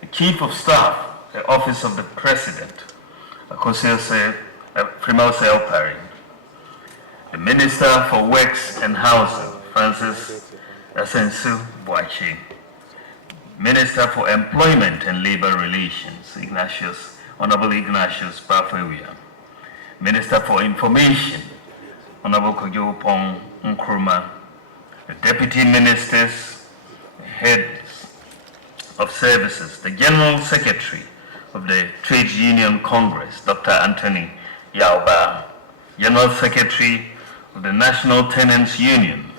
the Chief of Staff, the Office of the President, Akosese Primose Elpari, the Minister for Works and Housing, Francis Asensu Boachi, Minister for Employment and Labor Relations, Honorable Ignatius Bafewia, Minister for Information, Honorable Kojo Pong Nkrumah, the Deputy Ministers, the Heads of Services, the General Secretary of the Trades Union Congress, Dr. Anthony Yauba, General Secretary of the National Tenants Union,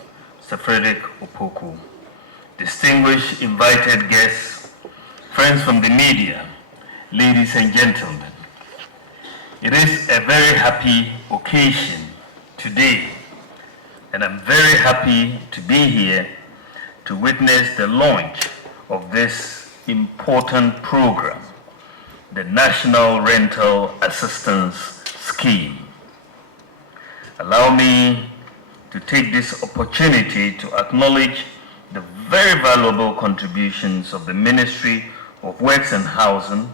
Mr. Frederick Opoku, distinguished invited guests, friends from the media, ladies and gentlemen. It is a very happy occasion today, and I'm very happy to be here to witness the launch of this important program, the National Rental Assistance Scheme. Allow me to take this opportunity to acknowledge the very valuable contributions of the Ministry of Works and Housing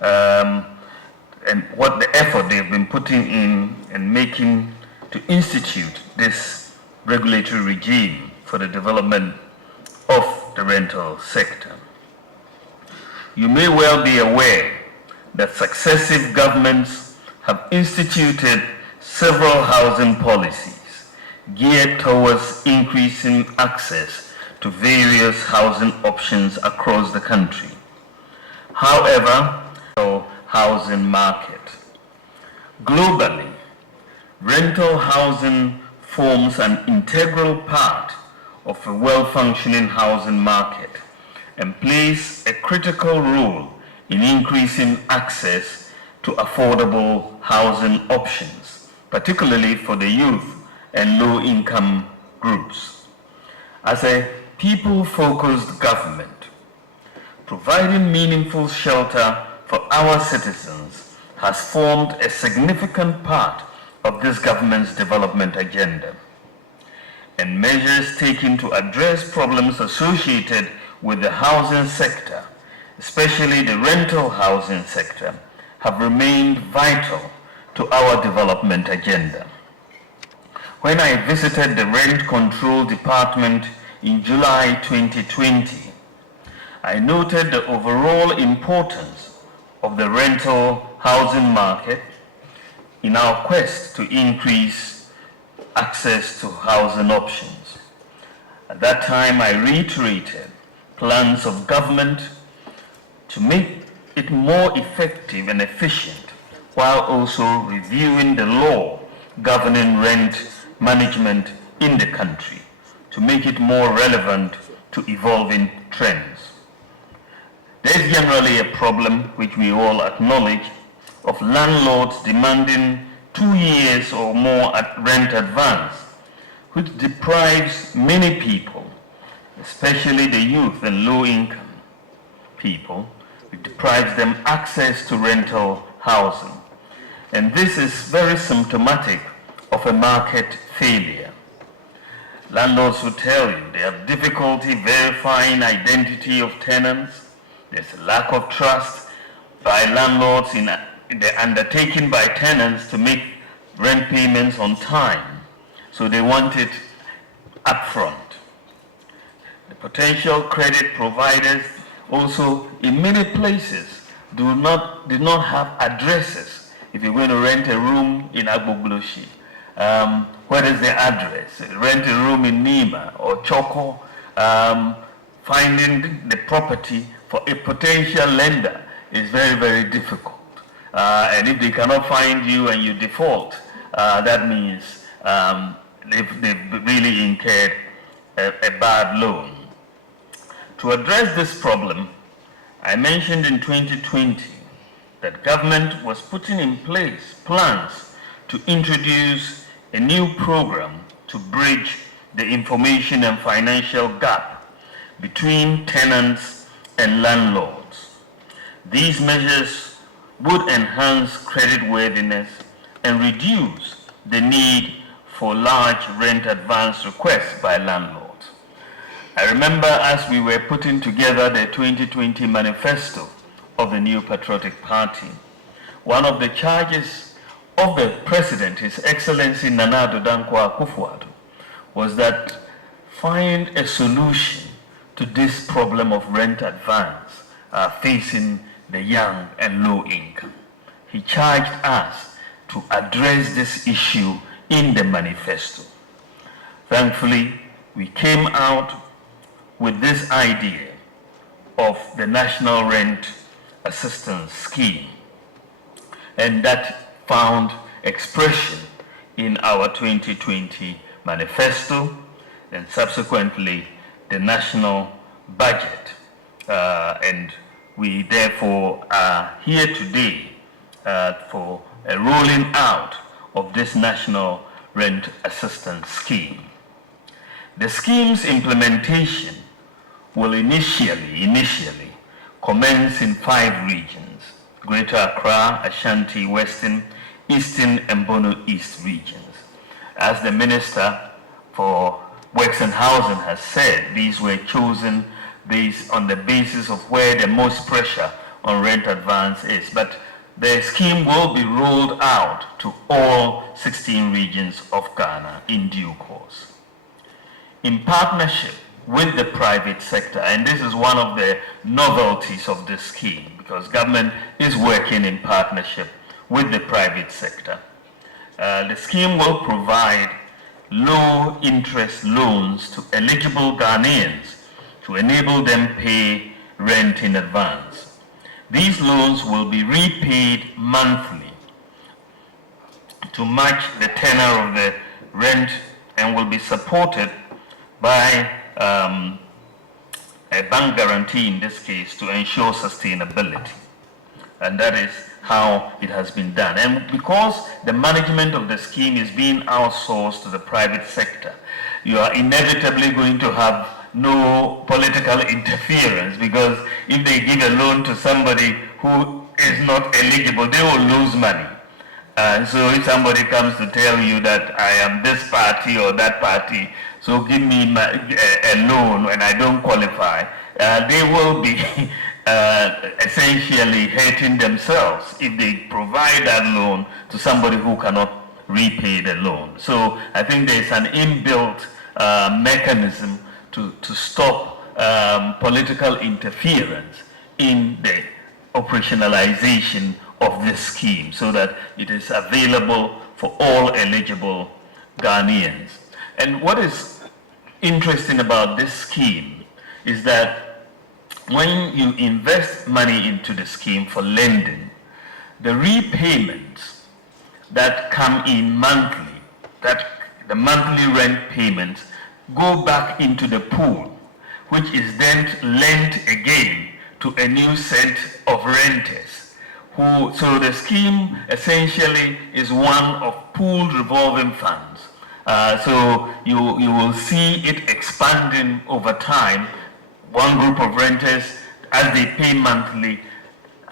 and what the effort they've been putting in and making to institute this regulatory regime for the development of the rental sector. You may well be aware that successive governments have instituted several housing policies geared towards increasing access to various housing options across the country. However, the housing market. Globally, rental housing forms an integral part of a well-functioning housing market and plays a critical role in increasing access to affordable housing options, particularly for the youth and low-income groups. As a people-focused government, providing meaningful shelter for our citizens has formed a significant part of this government's development agenda. And measures taken to address problems associated with the housing sector, especially the rental housing sector, have remained vital to our development agenda. When I visited the Rent Control Department in July 2020, I noted the overall importance of the rental housing market in our quest to increase access to housing options. At that time, I reiterated plans of government to make it more effective and efficient, while also reviewing the law governing rent management in the country to make it more relevant to evolving trends. There is generally a problem, which we all acknowledge, of landlords demanding 2 years or more at rent advance, which deprives many people, especially the youth and low-income people, it deprives them access to rental housing. And this is very symptomatic of a market failure. Landlords will tell you they have difficulty verifying identity of tenants. There's a lack of trust by landlords in the undertaking by tenants to make rent payments on time. So they want it upfront. The potential credit providers also, in many places, did not have addresses. If you're going to rent a room in Agbogloshi, what is the address? Rent a room in Nima or Choco, finding the property for a potential lender is very, very difficult. And if they cannot find you and you default, that means they've really incurred a bad loan. To address this problem, I mentioned in 2020 that government was putting in place plans to introduce a new program to bridge the information and financial gap between tenants and landlords. These measures would enhance creditworthiness and reduce the need for large rent advance requests by landlords. I remember as we were putting together the 2020 manifesto of the New Patriotic Party, one of the charges of the President, His Excellency Nana Addo Dankwa Akufo-Addo, was that find a solution to this problem of rent advance facing the young and low income. He charged us to address this issue in the manifesto. Thankfully, we came out with this idea of the National Rent Assistance Scheme, and that found expression in our 2020 manifesto and subsequently the national budget. And we therefore are here today for a rolling out of this National Rent Assistance Scheme. The scheme's implementation will initially commence in 5 regions: Greater Accra, Ashanti, Western, Eastern, and Bono East regions. As the Minister for Works and Housing has said, these were chosen based on the basis of where the most pressure on rent advance is. But the scheme will be rolled out to all 16 regions of Ghana in due course. In partnership with the private sector, and this is one of the novelties of this scheme, because government is working in partnership with the private sector. The scheme will provide low interest loans to eligible Ghanaians to enable them pay rent in advance. These loans will be repaid monthly to match the tenor of the rent and will be supported by a bank guarantee in this case to ensure sustainability. And that is how it has been done. And because the management of the scheme is being outsourced to the private sector, you are inevitably going to have no political interference, because if they give a loan to somebody who is not eligible, they will lose money. So if somebody comes to tell you that I am this party or that party, so give me a loan and I don't qualify, they will be essentially hurting themselves if they provide that loan to somebody who cannot repay the loan. So I think there's an inbuilt mechanism to stop political interference in the operationalization of this scheme, so that it is available for all eligible Ghanaians. And what is interesting about this scheme is that when you invest money into the scheme for lending, the repayments that come in monthly, that the monthly rent payments, go back into the pool, which is then lent again to a new set of renters. So the scheme essentially is one of pooled revolving funds. So you will see it expanding over time. One group of renters, as they pay monthly,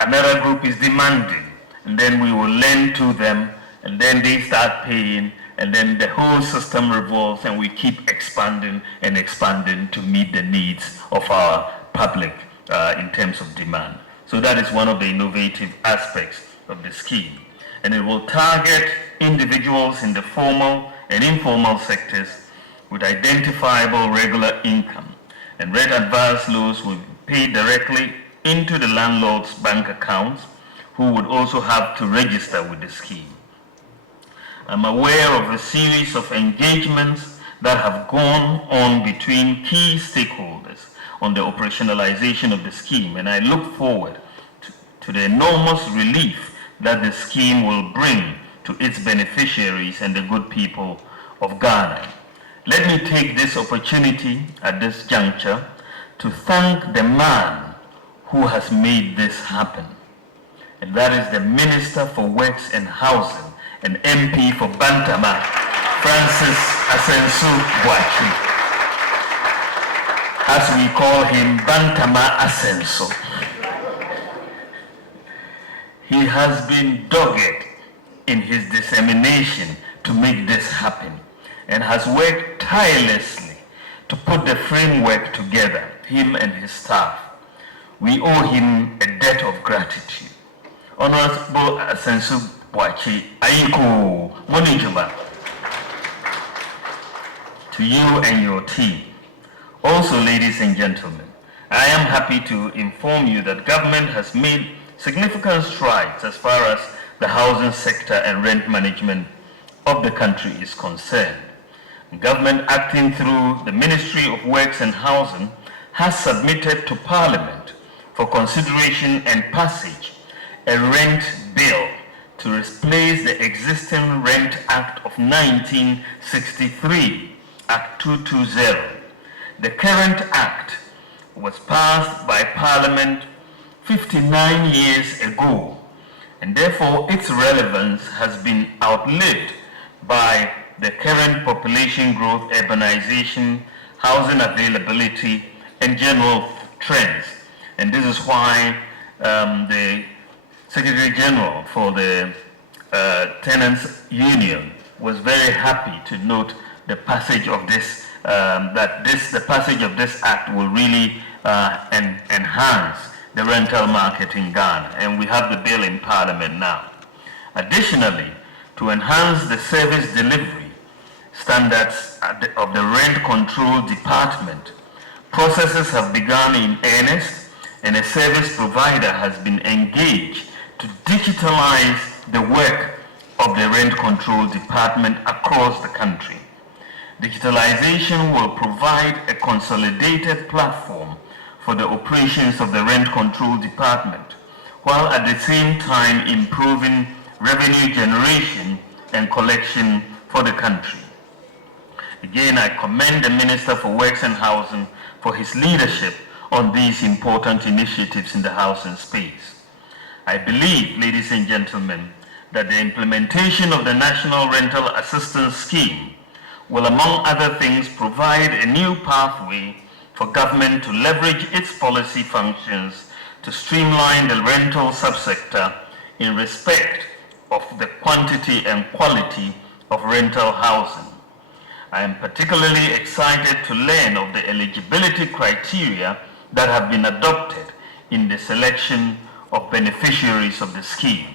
another group is demanding, and then we will lend to them, and then they start paying, and then the whole system revolves, and we keep expanding and expanding to meet the needs of our public in terms of demand. So that is one of the innovative aspects of the scheme. And it will target individuals in the formal and informal sectors with identifiable regular income. And rent advance loans will be paid directly into the landlord's bank accounts, who would also have to register with the scheme. I'm aware of a series of engagements that have gone on between key stakeholders on the operationalization of the scheme, and I look forward to the enormous relief that the scheme will bring to its beneficiaries and the good people of Ghana. Let me take this opportunity at this juncture to thank the man who has made this happen, and that is the Minister for Works and Housing and MP for Bantama, Francis Asensu Boachi. As we call him, Bantama Asenso. He has been dogged in his determination to make this happen and has worked tirelessly to put the framework together, him and his staff. We owe him a debt of gratitude. Honorable Asensu Boachi, Aiko Monijuba, to you and your team. Also, ladies and gentlemen, I am happy to inform you that government has made significant strides as far as the housing sector and rent management of the country is concerned. Government, acting through the Ministry of Works and Housing, has submitted to Parliament for consideration and passage a rent bill to replace the existing Rent Act of 1963, Act 220. The current act was passed by Parliament 59 years ago, and therefore its relevance has been outlived by the current population growth, urbanization, housing availability, and general trends. And this is why the Secretary General for the Tenants Union was very happy to note the passage of this, the passage of this act will really enhance the rental market in Ghana, and we have the bill in Parliament now. Additionally, to enhance the service delivery standards of the Rent Control Department, processes have begun in earnest, and a service provider has been engaged to digitalize the work of the Rent Control Department across the country. Digitalization will provide a consolidated platform for the operations of the Rent Control Department, while at the same time improving revenue generation and collection for the country. Again, I commend the Minister for Works and Housing for his leadership on these important initiatives in the housing space. I believe, ladies and gentlemen, that the implementation of the National Rental Assistance Scheme will, among other things, provide a new pathway for government to leverage its policy functions to streamline the rental subsector in respect of the quantity and quality of rental housing. I am particularly excited to learn of the eligibility criteria that have been adopted in the selection of beneficiaries of the scheme.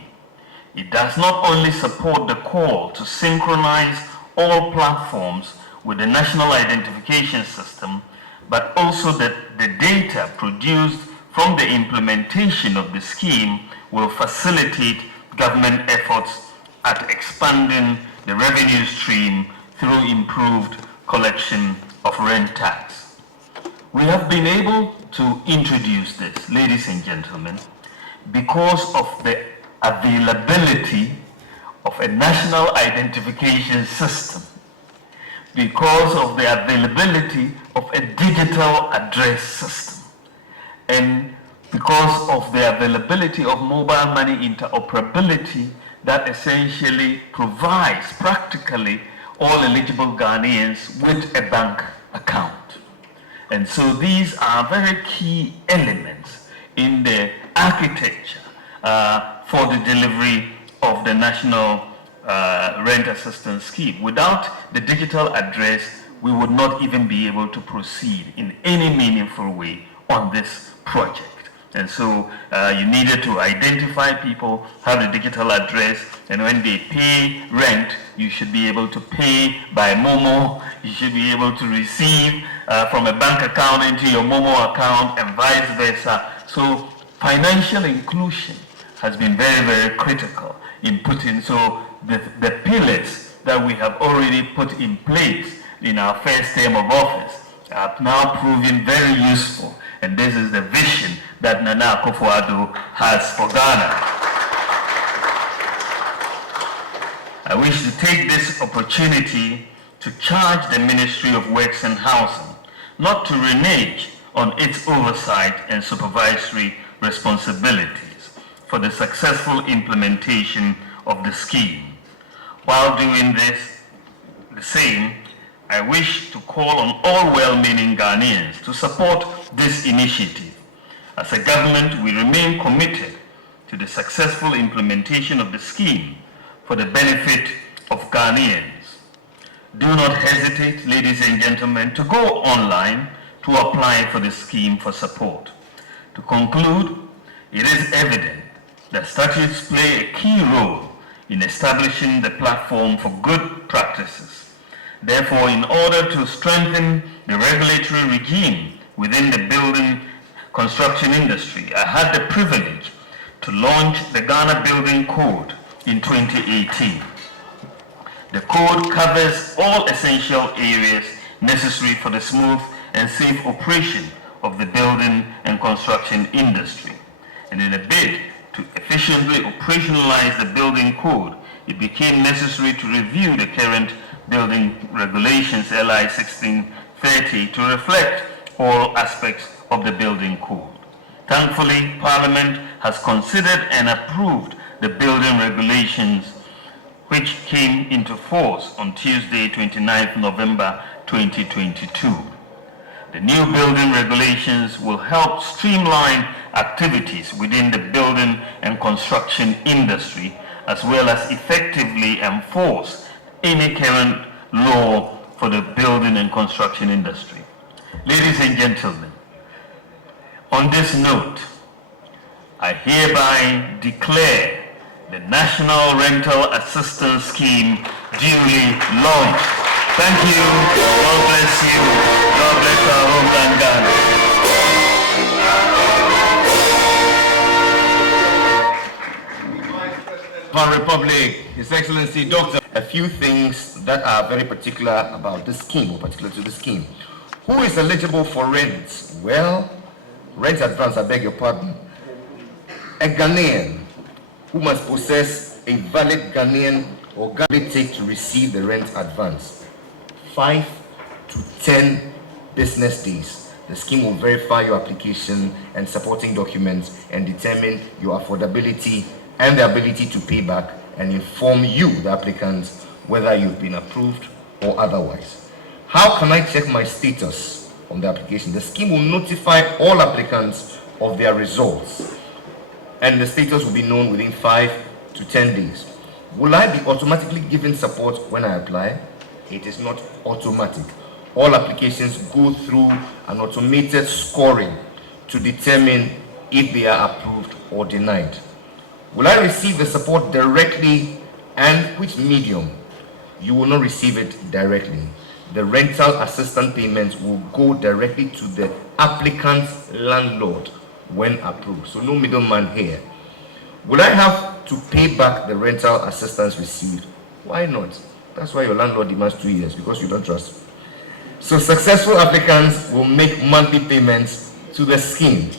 It does not only support the call to synchronize all platforms with the National Identification System, but also that the data produced from the implementation of the scheme will facilitate government efforts at expanding the revenue stream through improved collection of rent tax. We have been able to introduce this, ladies and gentlemen, because of the availability of a national identification system, because of the availability of a digital address system, and because of the availability of mobile money interoperability that essentially provides practically all eligible Ghanaians with a bank account. And so these are very key elements in the architecture for the delivery of the National Rent Assistance Scheme. Without the digital address, we would not even be able to proceed in any meaningful way on this project. And so you needed to identify people, have the digital address, and when they pay rent, you should be able to pay by Momo, you should be able to receive from a bank account into your Momo account and vice versa. So financial inclusion has been very, very critical in putting, so the pillars that we have already put in place in our first term of office are now proving very useful. And this is the vision that Nana Akufo-Addo has for Ghana. I wish to take this opportunity to charge the Ministry of Works and Housing not to renege on its oversight and supervisory responsibilities for the successful implementation of the scheme. While doing the same, I wish to call on all well-meaning Ghanaians to support this initiative. As a government, we remain committed to the successful implementation of the scheme for the benefit of Ghanaians. Do not hesitate, ladies and gentlemen, to go online to apply for the scheme for support. To conclude, it is evident that statutes play a key role in establishing the platform for good practices. Therefore, in order to strengthen the regulatory regime within the building construction industry, I had the privilege to launch the Ghana Building Code in 2018. The code covers all essential areas necessary for the smooth and safe operation of the building and construction industry. And in a bid to efficiently operationalize the building code, it became necessary to review the current building regulations LI 1630 to reflect all aspects of the building code. Thankfully, Parliament has considered and approved the building regulations which came into force on Tuesday, 29th November 2022. The new building regulations will help streamline activities within the building and construction industry, as well as effectively enforce any current law for the building and construction industry. Ladies and gentlemen, on this note, I hereby declare the National Rental Assistance Scheme duly launched. Thank you. God bless you. God bless our homeland Ghana. Our Republic, His Excellency Dr. A few things that are very particular about this scheme, or particular to the scheme. Who is eligible for rent? Well, rent advance, I beg your pardon. A Ghanaian who must possess a valid Ghanaian or Ghana take to receive the rent advance. 5 to 10 business days. The scheme will verify your application and supporting documents and determine your affordability and the ability to pay back and inform you, the applicant, whether you've been approved or otherwise. How can I check my status on the application. The scheme will notify all applicants of their results, and the status will be known within 5 to 10 days. Will I be automatically given support when I apply? It is not automatic. All applications go through an automated scoring to determine if they are approved or denied. Will I receive the support directly, and which medium? You will not receive it directly. The rental assistance payments will go directly to the applicant's landlord when approved. So no middleman here. Will I have to pay back the rental assistance received? Why not? That's why your landlord demands 2 years, because you don't trust. So successful applicants will make monthly payments to the scheme.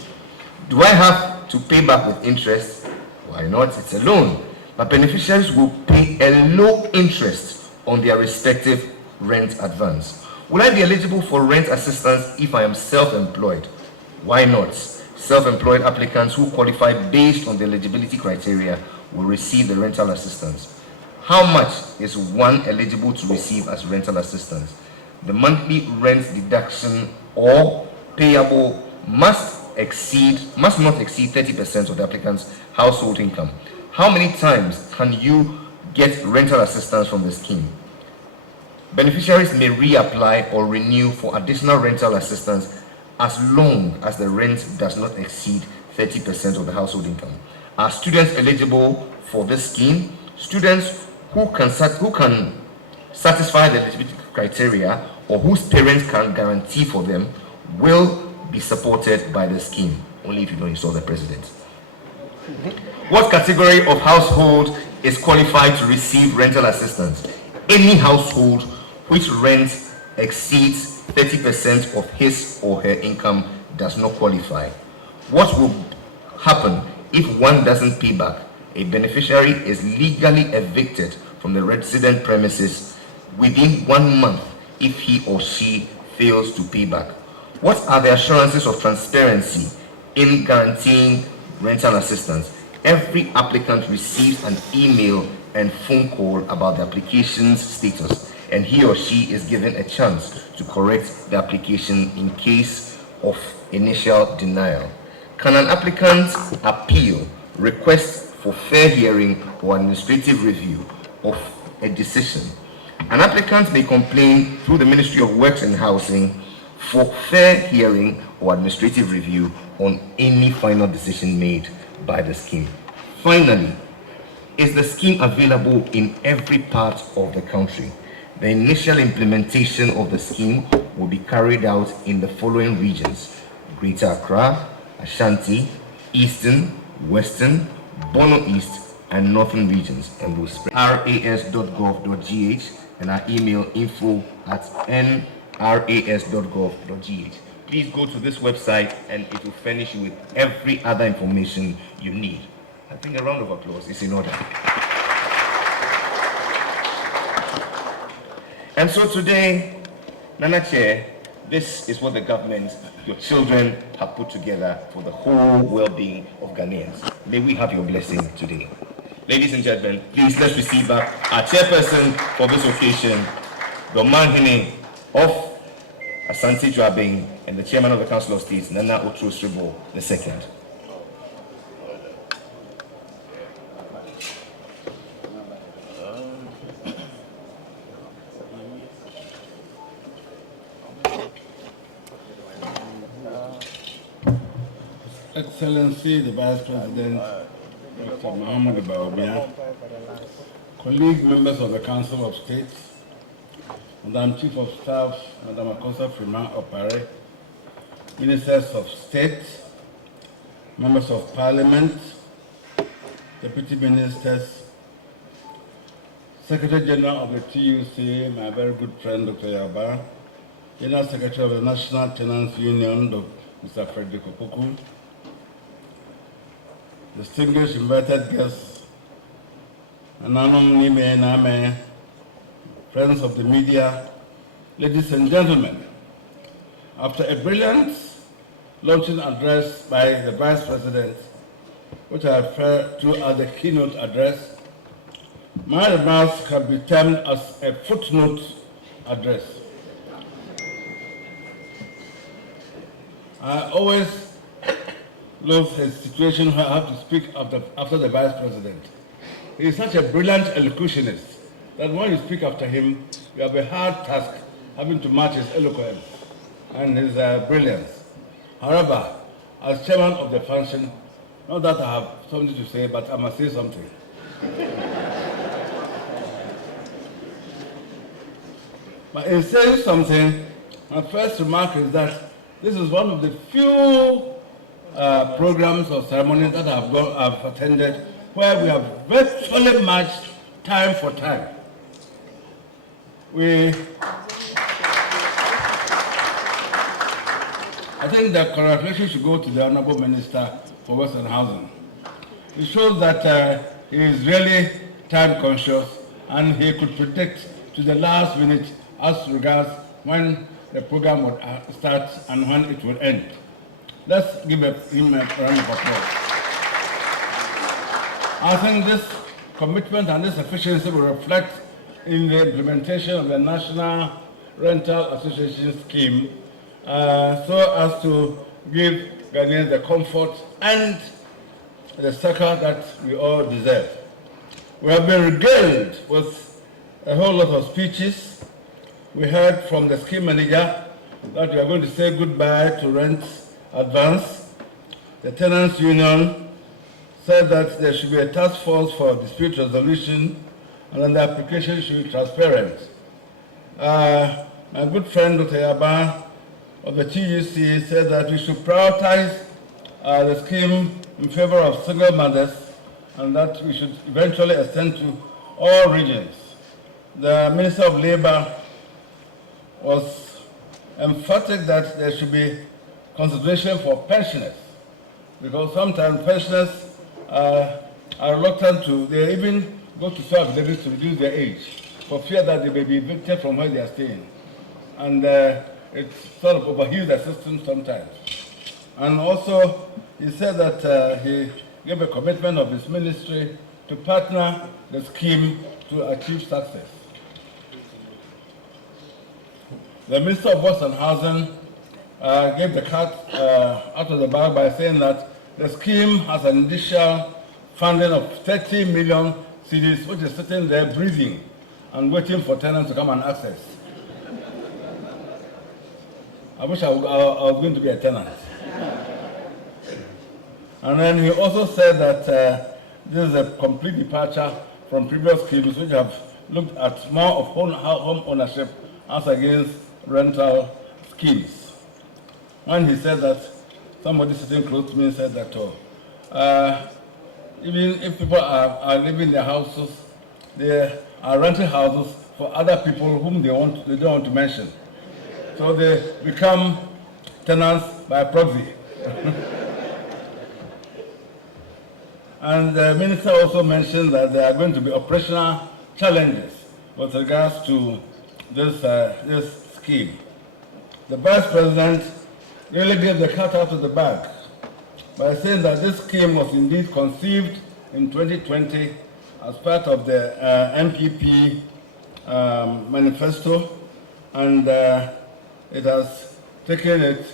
Do I have to pay back with interest? Why not? It's a loan. But beneficiaries will pay a low interest on their respective rent advance. Will I be eligible for rent assistance if I am self-employed? Why not? Self-employed applicants who qualify based on the eligibility criteria will receive the rental assistance. How much is one eligible to receive as rental assistance? The monthly rent deduction or payable must not exceed 30% of the applicant's household income. How many times can you get rental assistance from the scheme? Beneficiaries may reapply or renew for additional rental assistance as long as the rent does not exceed 30% of the household income. Are students eligible for this scheme? Students who can satisfy the eligibility criteria or whose parents can guarantee for them will be supported by the scheme, only if you don't install the president. What category of household is qualified to receive rental assistance? Any household which rent exceeds 30% of his or her income does not qualify. What will happen if one doesn't pay back? A beneficiary is legally evicted from the resident premises within 1 month if he or she fails to pay back. What are the assurances of transparency in guaranteeing rental assistance? Every applicant receives an email and phone call about the application's status, and he or she is given a chance to correct the application in case of initial denial. Can an applicant appeal, request for fair hearing or administrative review of a decision? An applicant may complain through the Ministry of Works and Housing for fair hearing or administrative review on any final decision made by the scheme. Finally, is the scheme available in every part of the country? The initial implementation of the scheme will be carried out in the following regions: Greater Accra, Ashanti, Eastern, Western, Bono East, and Northern regions, and will spread ras.gov.gh and our email info@nras.gov.gh. Please go to this website and it will furnish you with every other information you need. I think a round of applause is in order. And so today, Nana Chair, this is what the government, your children, have put together for the whole well-being of Ghanaians. May we have your blessing today. Ladies and gentlemen, please let's receive back our chairperson for this occasion, the Manhine of Asante Joabeng, and the chairman of the Council of State, Nana Otro Sribo II. Excellency, the Vice President, Dr. Muhammad Baobia, colleague members of the Council of State, Madam Chief of Staff, Madam Akosa Freeman Opare, Ministers of State, Members of Parliament, Deputy Ministers, Secretary General of the TUC, my very good friend, Dr. Yaba, General Secretary of the National Tenants Union, Mr. Frederick Opoku, distinguished invited guests, friends of the media, ladies and gentlemen. After a brilliant launching address by the Vice President, which I refer to as the keynote address, my remarks can be termed as a footnote address. I always love his situation where I have to speak after the vice president. He is such a brilliant elocutionist that when you speak after him, you have a hard task having to match his eloquence and his brilliance. However, as chairman of the function, not that I have something to say, but I must say something. But in saying something, my first remark is that this is one of the few programs or ceremonies that I've attended where we have virtually matched time for time. I think the congratulations should go to the Honorable Minister for Western Housing. It shows that he is really time conscious and he could predict to the last minute as regards when the program would start and when it will end. Let's give him a round of applause. I think this commitment and this efficiency will reflect in the implementation of the National Rental Association scheme so as to give Ghanaians the comfort and the succor that we all deserve. We have been regaled with a whole lot of speeches. We heard from the scheme manager that we are going to say goodbye to rent advance. The tenants union said that there should be a task force for dispute resolution and then the application should be transparent. My good friend Dr. Yaba of the TUC said that we should prioritize the scheme in favor of single mothers and that we should eventually extend to all regions. The Minister of Labour was emphatic that there should be consideration for pensioners because sometimes pensioners are reluctant to, they even go to service to reduce their age for fear that they may be evicted from where they are staying. And it sort of overheats the system sometimes. And also, he said that he gave a commitment of his ministry to partner the scheme to achieve success. The Minister of Works and Housing gave the cat out of the bag by saying that the scheme has an initial funding of 30 million cedis, which is sitting there breathing and waiting for tenants to come and access. I wish I was going to be a tenant. And then he also said that this is a complete departure from previous schemes which have looked at more of home ownership as against rental schemes. When he said that, somebody sitting close to me said that even if people are living in their houses, they are renting houses for other people whom they don't want to mention. So they become tenants by proxy. And the minister also mentioned that there are going to be operational challenges with regards to this scheme. The vice president really gave the cat out of the bag by saying that this scheme was indeed conceived in 2020 as part of the MPP manifesto, and it has taken it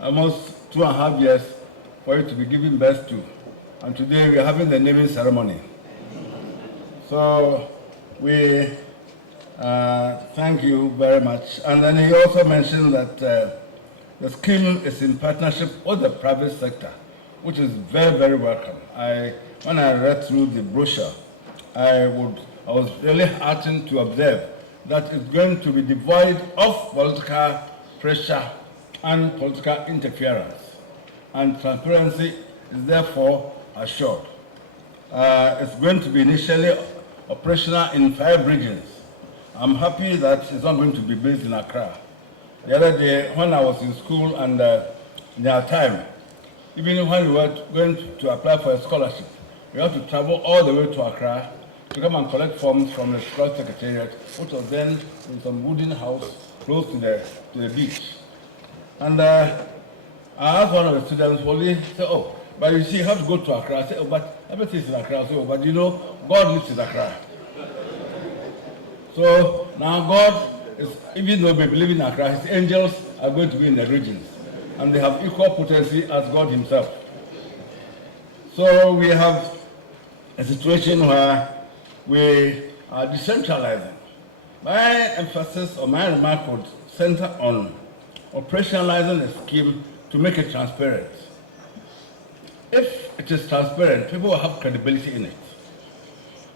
almost 2.5 years for it to be given birth to. And today we are having the naming ceremony. So we thank you very much. And then he also mentioned that the scheme is in partnership with the private sector, which is very, very welcome. When I read through the brochure, I was really heartened to observe that it's going to be devoid of political pressure and political interference. And transparency is therefore assured. It's going to be initially operational in 5 regions. I'm happy that it's not going to be based in Accra. The other day, when I was in school and in our time, even when we were going to apply for a scholarship, we had to travel all the way to Accra to come and collect forms from the school secretariat, which was then in some wooden house close to the beach. And I asked one of the students, he said, oh, but you see, you have to go to Accra. I said, oh, but everything is in Accra. I said, oh, but you know, God lives in Accra. So now God is, even though we believe in Accra, his angels are going to be in the regions. and they have equal potency as God himself. So we have a situation where we are decentralizing. My emphasis or my remark would center on operationalizing the scheme to make it transparent. If it is transparent, people will have credibility in it.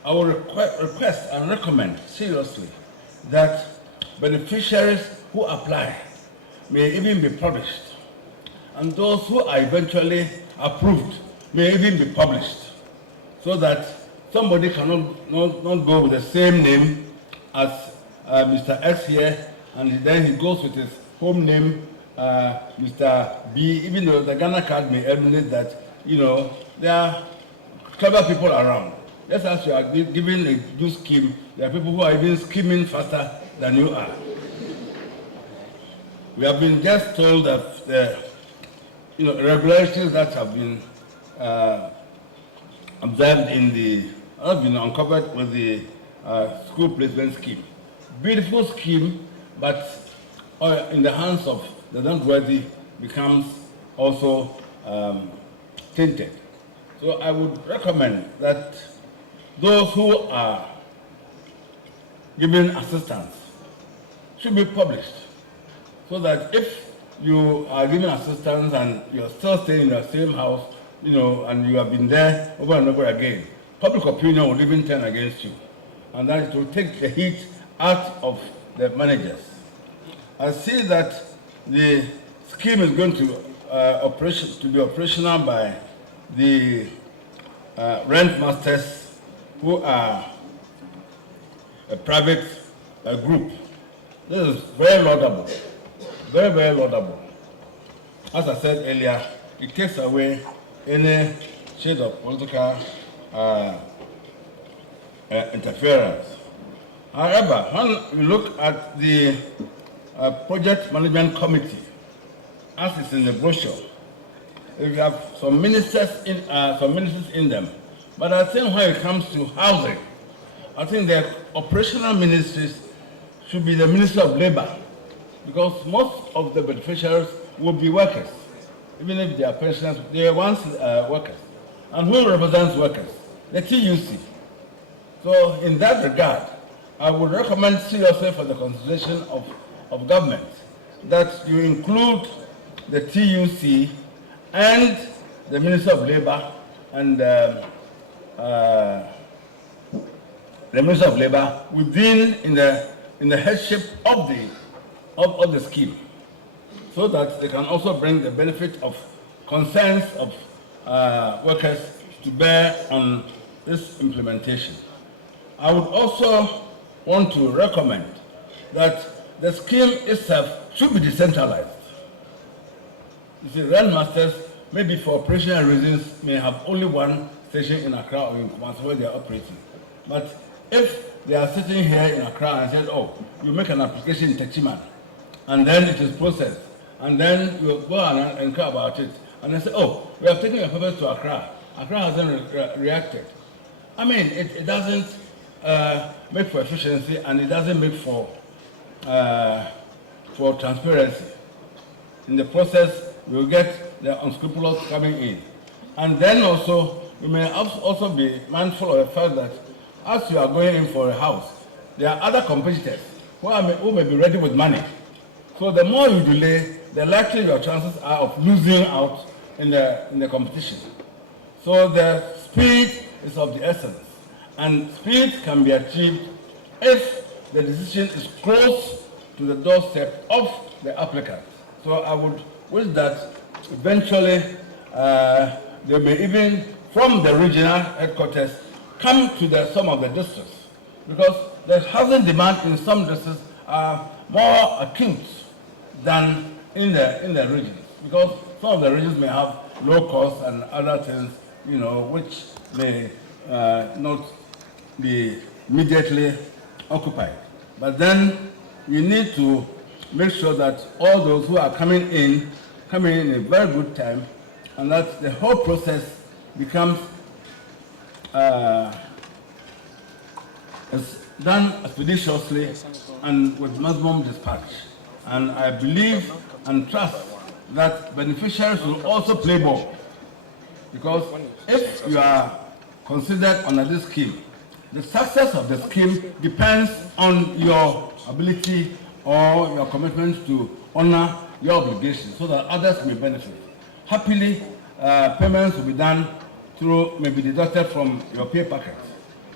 I will request and recommend seriously that beneficiaries who apply may even be published, and those who are eventually approved may even be published, so that somebody cannot not go with the same name as Mr. X here, and then he goes with his home name, Mr. B, even though the Ghana card may emanate that, you know, there are clever people around. Just as you are giving a good scheme, there are people who are even scheming faster than you are. We have been just told that the irregularities that have been observed in the, have been uncovered with the school placement scheme. Beautiful scheme, but in the hands of the non-worthy becomes also tainted. So I would recommend that those who are giving assistance should be published, so that if you are giving assistance and you're still staying in your same house, you know, and you have been there over and over again, public opinion will even turn against you, and that it will take the heat out of the managers. I see that the scheme is going to be operational by the rent masters, who are a private group. This is very laudable, very, very laudable. As I said earlier, it takes away any shade of political interference. However, when you look at the project management committee, as is in the brochure, you have some ministers in them. But I think when it comes to housing, I think the operational ministries should be the Minister of Labor, because most of the beneficiaries will be workers. Even if they are pensioners, they are once workers. And who represents workers? The TUC. So in that regard, I would recommend seriously for the consideration of government that you include the TUC and the Minister of Labor and the Minister of Labor within in the headship of the scheme, so that they can also bring the benefit of concerns of workers to bear on this implementation. I would also want to recommend that the scheme itself should be decentralized. You see, rent masters, maybe for operational reasons, may have only one station in Accra or in Kumasi where they are operating. But if they are sitting here in Accra and said, oh, you make an application in Techiman, and then it is processed, and then you go and inquire about it, and they say, oh, we have taken your papers to Accra. Accra hasn't reacted. I mean, it doesn't make for efficiency, and it doesn't make for transparency. In the process, we'll get the unscrupulous coming in. And then also, we may also be mindful of the fact that as you are going in for a house, there are other competitors who may be ready with money. So the more you delay, the likely your chances are of losing out in the competition. So the speed is of the essence. And speed can be achieved if the decision is close to the doorstep of the applicant. So I would wish that eventually they may even, from the regional headquarters, come to some of the districts, because the housing demand in some districts are more acute than in the regions, because some of the regions may have low costs and other things, you know, which may not be immediately occupied. But then you need to make sure that all those who are coming in a very good time, and that the whole process becomes is done expeditiously and with maximum dispatch. And I believe and trust that beneficiaries will also play ball. Because if you are considered under this scheme, the success of the scheme depends on your ability or your commitment to honor your obligations so that others may benefit. Happily, payments will be done through, may be deducted from your pay packet.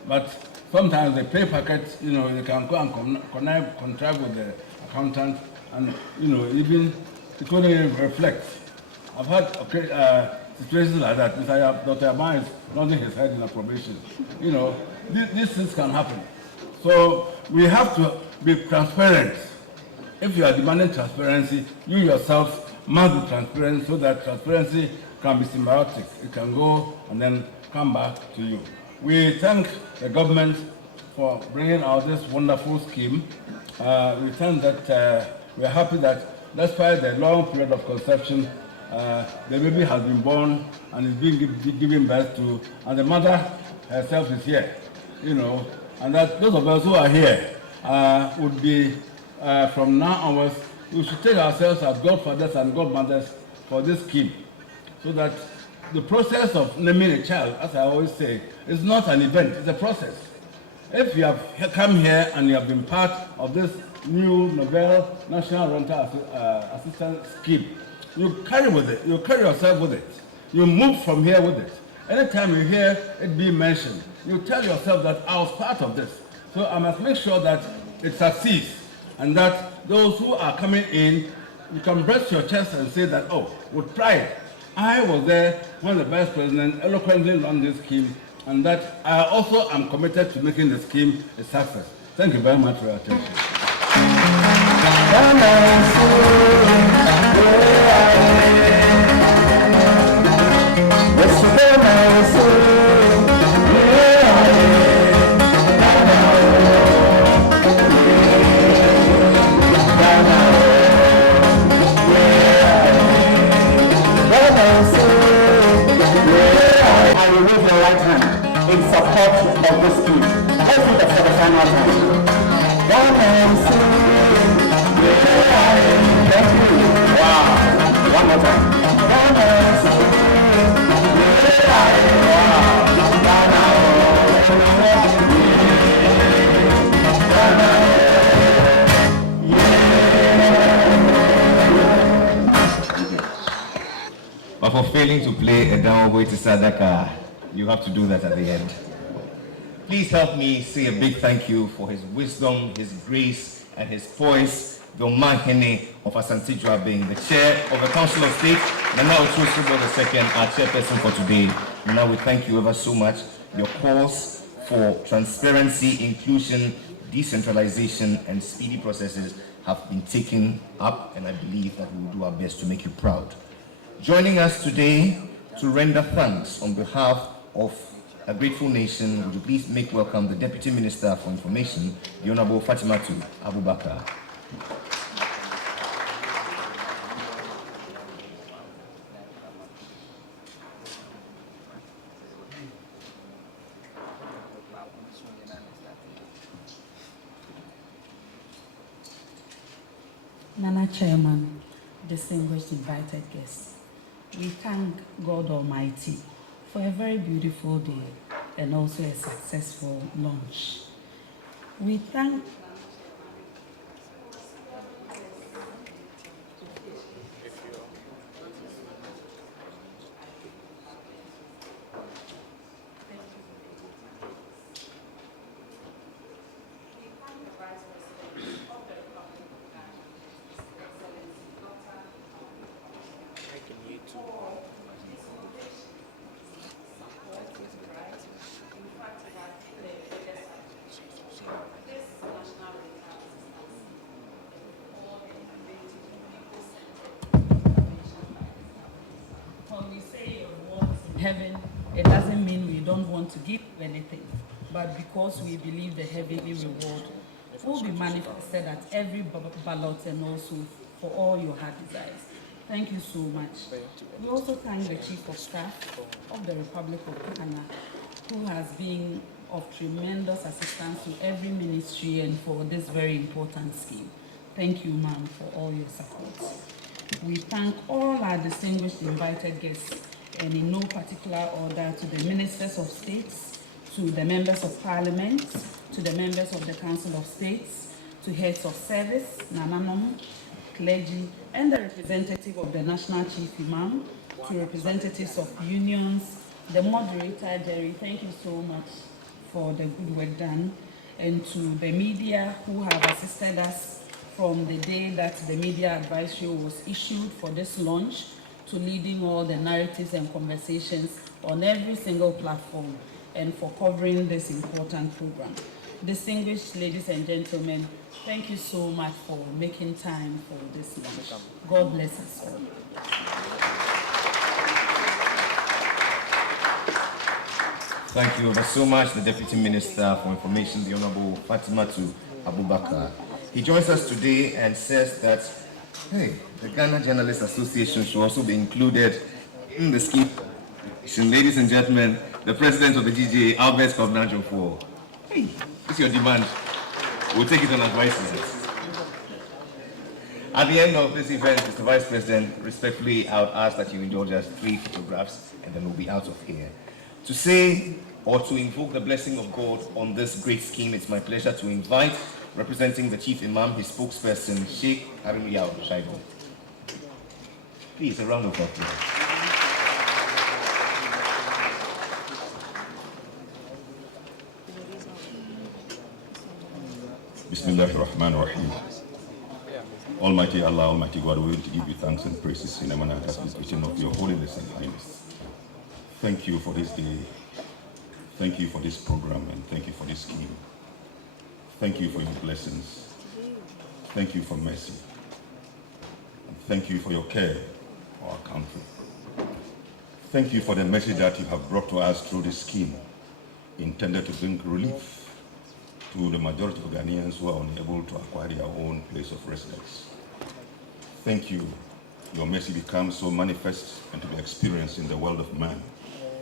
But sometimes the pay packet, you know, they can go and contract with the accountant and, you know, even it couldn't even reflect. I've had situations like that. Dr. Yaban is nodding his head in approbation. You know, these things can happen. So we have to be transparent. If you are demanding transparency, you yourself must be transparent so that transparency can be symbiotic. It can go and then come back to you. We thank the government for bringing out this wonderful scheme. We thank that we are happy that despite the long period of conception, the baby has been born and is being given birth to, and the mother herself is here, you know, and that those of us who are here would be, from now onwards, we should take ourselves as godfathers and godmothers for this scheme, so that the process of naming a child, as I always say, is not an event, it's a process. If you have come here and you have been part of this new novel National Rental Assistance Scheme, you carry with it, you carry yourself with it, you move from here with it. Anytime you hear it being mentioned, you tell yourself that I was part of this. So I must make sure that it succeeds and that those who are coming in, you can breast your chest and say that, oh, with pride, I was there when the Vice President eloquently launched this scheme, and that I also am committed to making the scheme a success. Thank you very much for your attention. I will raise your right hand in support of this scheme. Let's do that for the final time. Thank you. Wow. One more time. But for failing to play a downward to Sadaka, you have to do that at the end. Please help me say a big thank you for his wisdom, his grace, and his voice, the Oman Hene of Asante Joabeng, the chair of the Council of State, Nana Otuosubo II, our chairperson for today. Nana, we thank you ever so much. Your calls for transparency, inclusion, decentralization, and speedy processes have been taken up, and I believe that we will do our best to make you proud. Joining us today to render thanks on behalf of a grateful nation, would you please make welcome the Deputy Minister for Information, the Honorable Fatimatu Abubakar. Nana Chairman, distinguished invited guests, we thank God Almighty for a very beautiful day and also a successful launch. We thank heaven, it doesn't mean we don't want to give anything, but because we believe the heavenly reward will be manifested at every ballot and also for all your heart desires. Thank you so much. We also thank the Chief of Staff of the Republic of Ghana, who has been of tremendous assistance to every ministry and for this very important scheme. Thank you, ma'am, for all your support. We thank all our distinguished invited guests, and in no particular order, to the ministers of states, to the members of parliament, to the members of the Council of States, to heads of service, Nananom, clergy, and the representative of the National Chief Imam, to representatives of unions, the moderator, Jerry, thank you so much for the good work done, and to the media who have assisted us from the day that the media advisory was issued for this launch to leading all the narratives and conversations on every single platform, and for covering this important program. Distinguished ladies and gentlemen, thank you so much for making time for this launch. God bless us all. Thank you so much, the Deputy Minister for Information, the Honorable Fatimatu Abubakar. He joins us today and says that, hey, the Ghana Journalists Association should also be included in the scheme. Ladies and gentlemen, the President of the GJA, Albert Kobnajo, hey, it's your demand. We'll take it on advice. At the end of this event, Mr. Vice President, respectfully, I would ask that you indulge us 3 photographs, and then we'll be out of here. To say or to invoke the blessing of God on this great scheme, it's my pleasure to invite, representing the Chief Imam, his spokesperson, Sheikh Harim Yao Shaibu. Please, a round of applause. Bismillahir Rahmanir Rahim. Almighty Allah, Almighty God, we will give you thanks and praises in a manner as vision of your holiness and highness. Thank you for this day. Thank you for this program, and thank you for this scheme. Thank you for your blessings. Thank you for mercy. And thank you for your care for our country. Thank you for the message that you have brought to us through this scheme, intended to bring relief to the majority of Ghanaians who are unable to acquire their own place of residence. Thank you. Your mercy becomes so manifest and to be experienced in the world of man,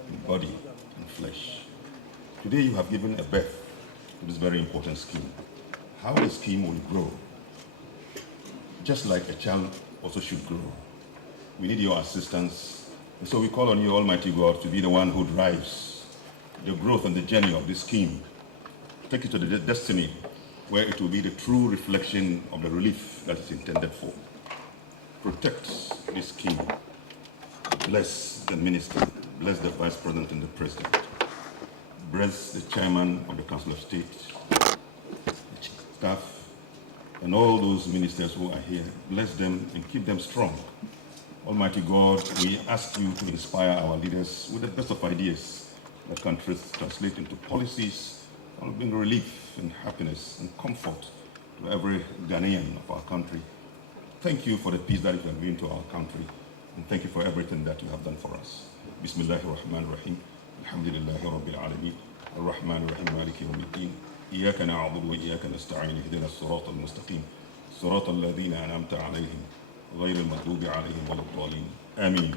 in body and flesh. Today you have given a birth to this very important scheme. How the scheme will grow, just like a child also should grow. We need your assistance, and so we call on you, Almighty God, to be the one who drives the growth and the journey of this scheme. Take it to the destiny where it will be the true reflection of the relief that it's intended for. Protect this scheme. Bless the minister, bless the vice president and the president. Bless the chairman of the Council of State, the staff, and all those ministers who are here. Bless them and keep them strong. Almighty God, we ask you to inspire our leaders with the best of ideas that can translate into policies that will bring relief and happiness and comfort to every Ghanaian of our country. Thank you for the peace that you have given to our country, and thank you for everything that you have done for us. Bismillahir Rahmanir Rahim. Alhamdulillahi Rabbil Alameen. Ar-Rahman Ar-Rahim Maliki Yawmiddin. إياك نعبد وإياك نستعين اهدنا الصراط المستقيم صراط الذين أنعمت عليهم غير المغضوب عليهم ولا الضالين آمين.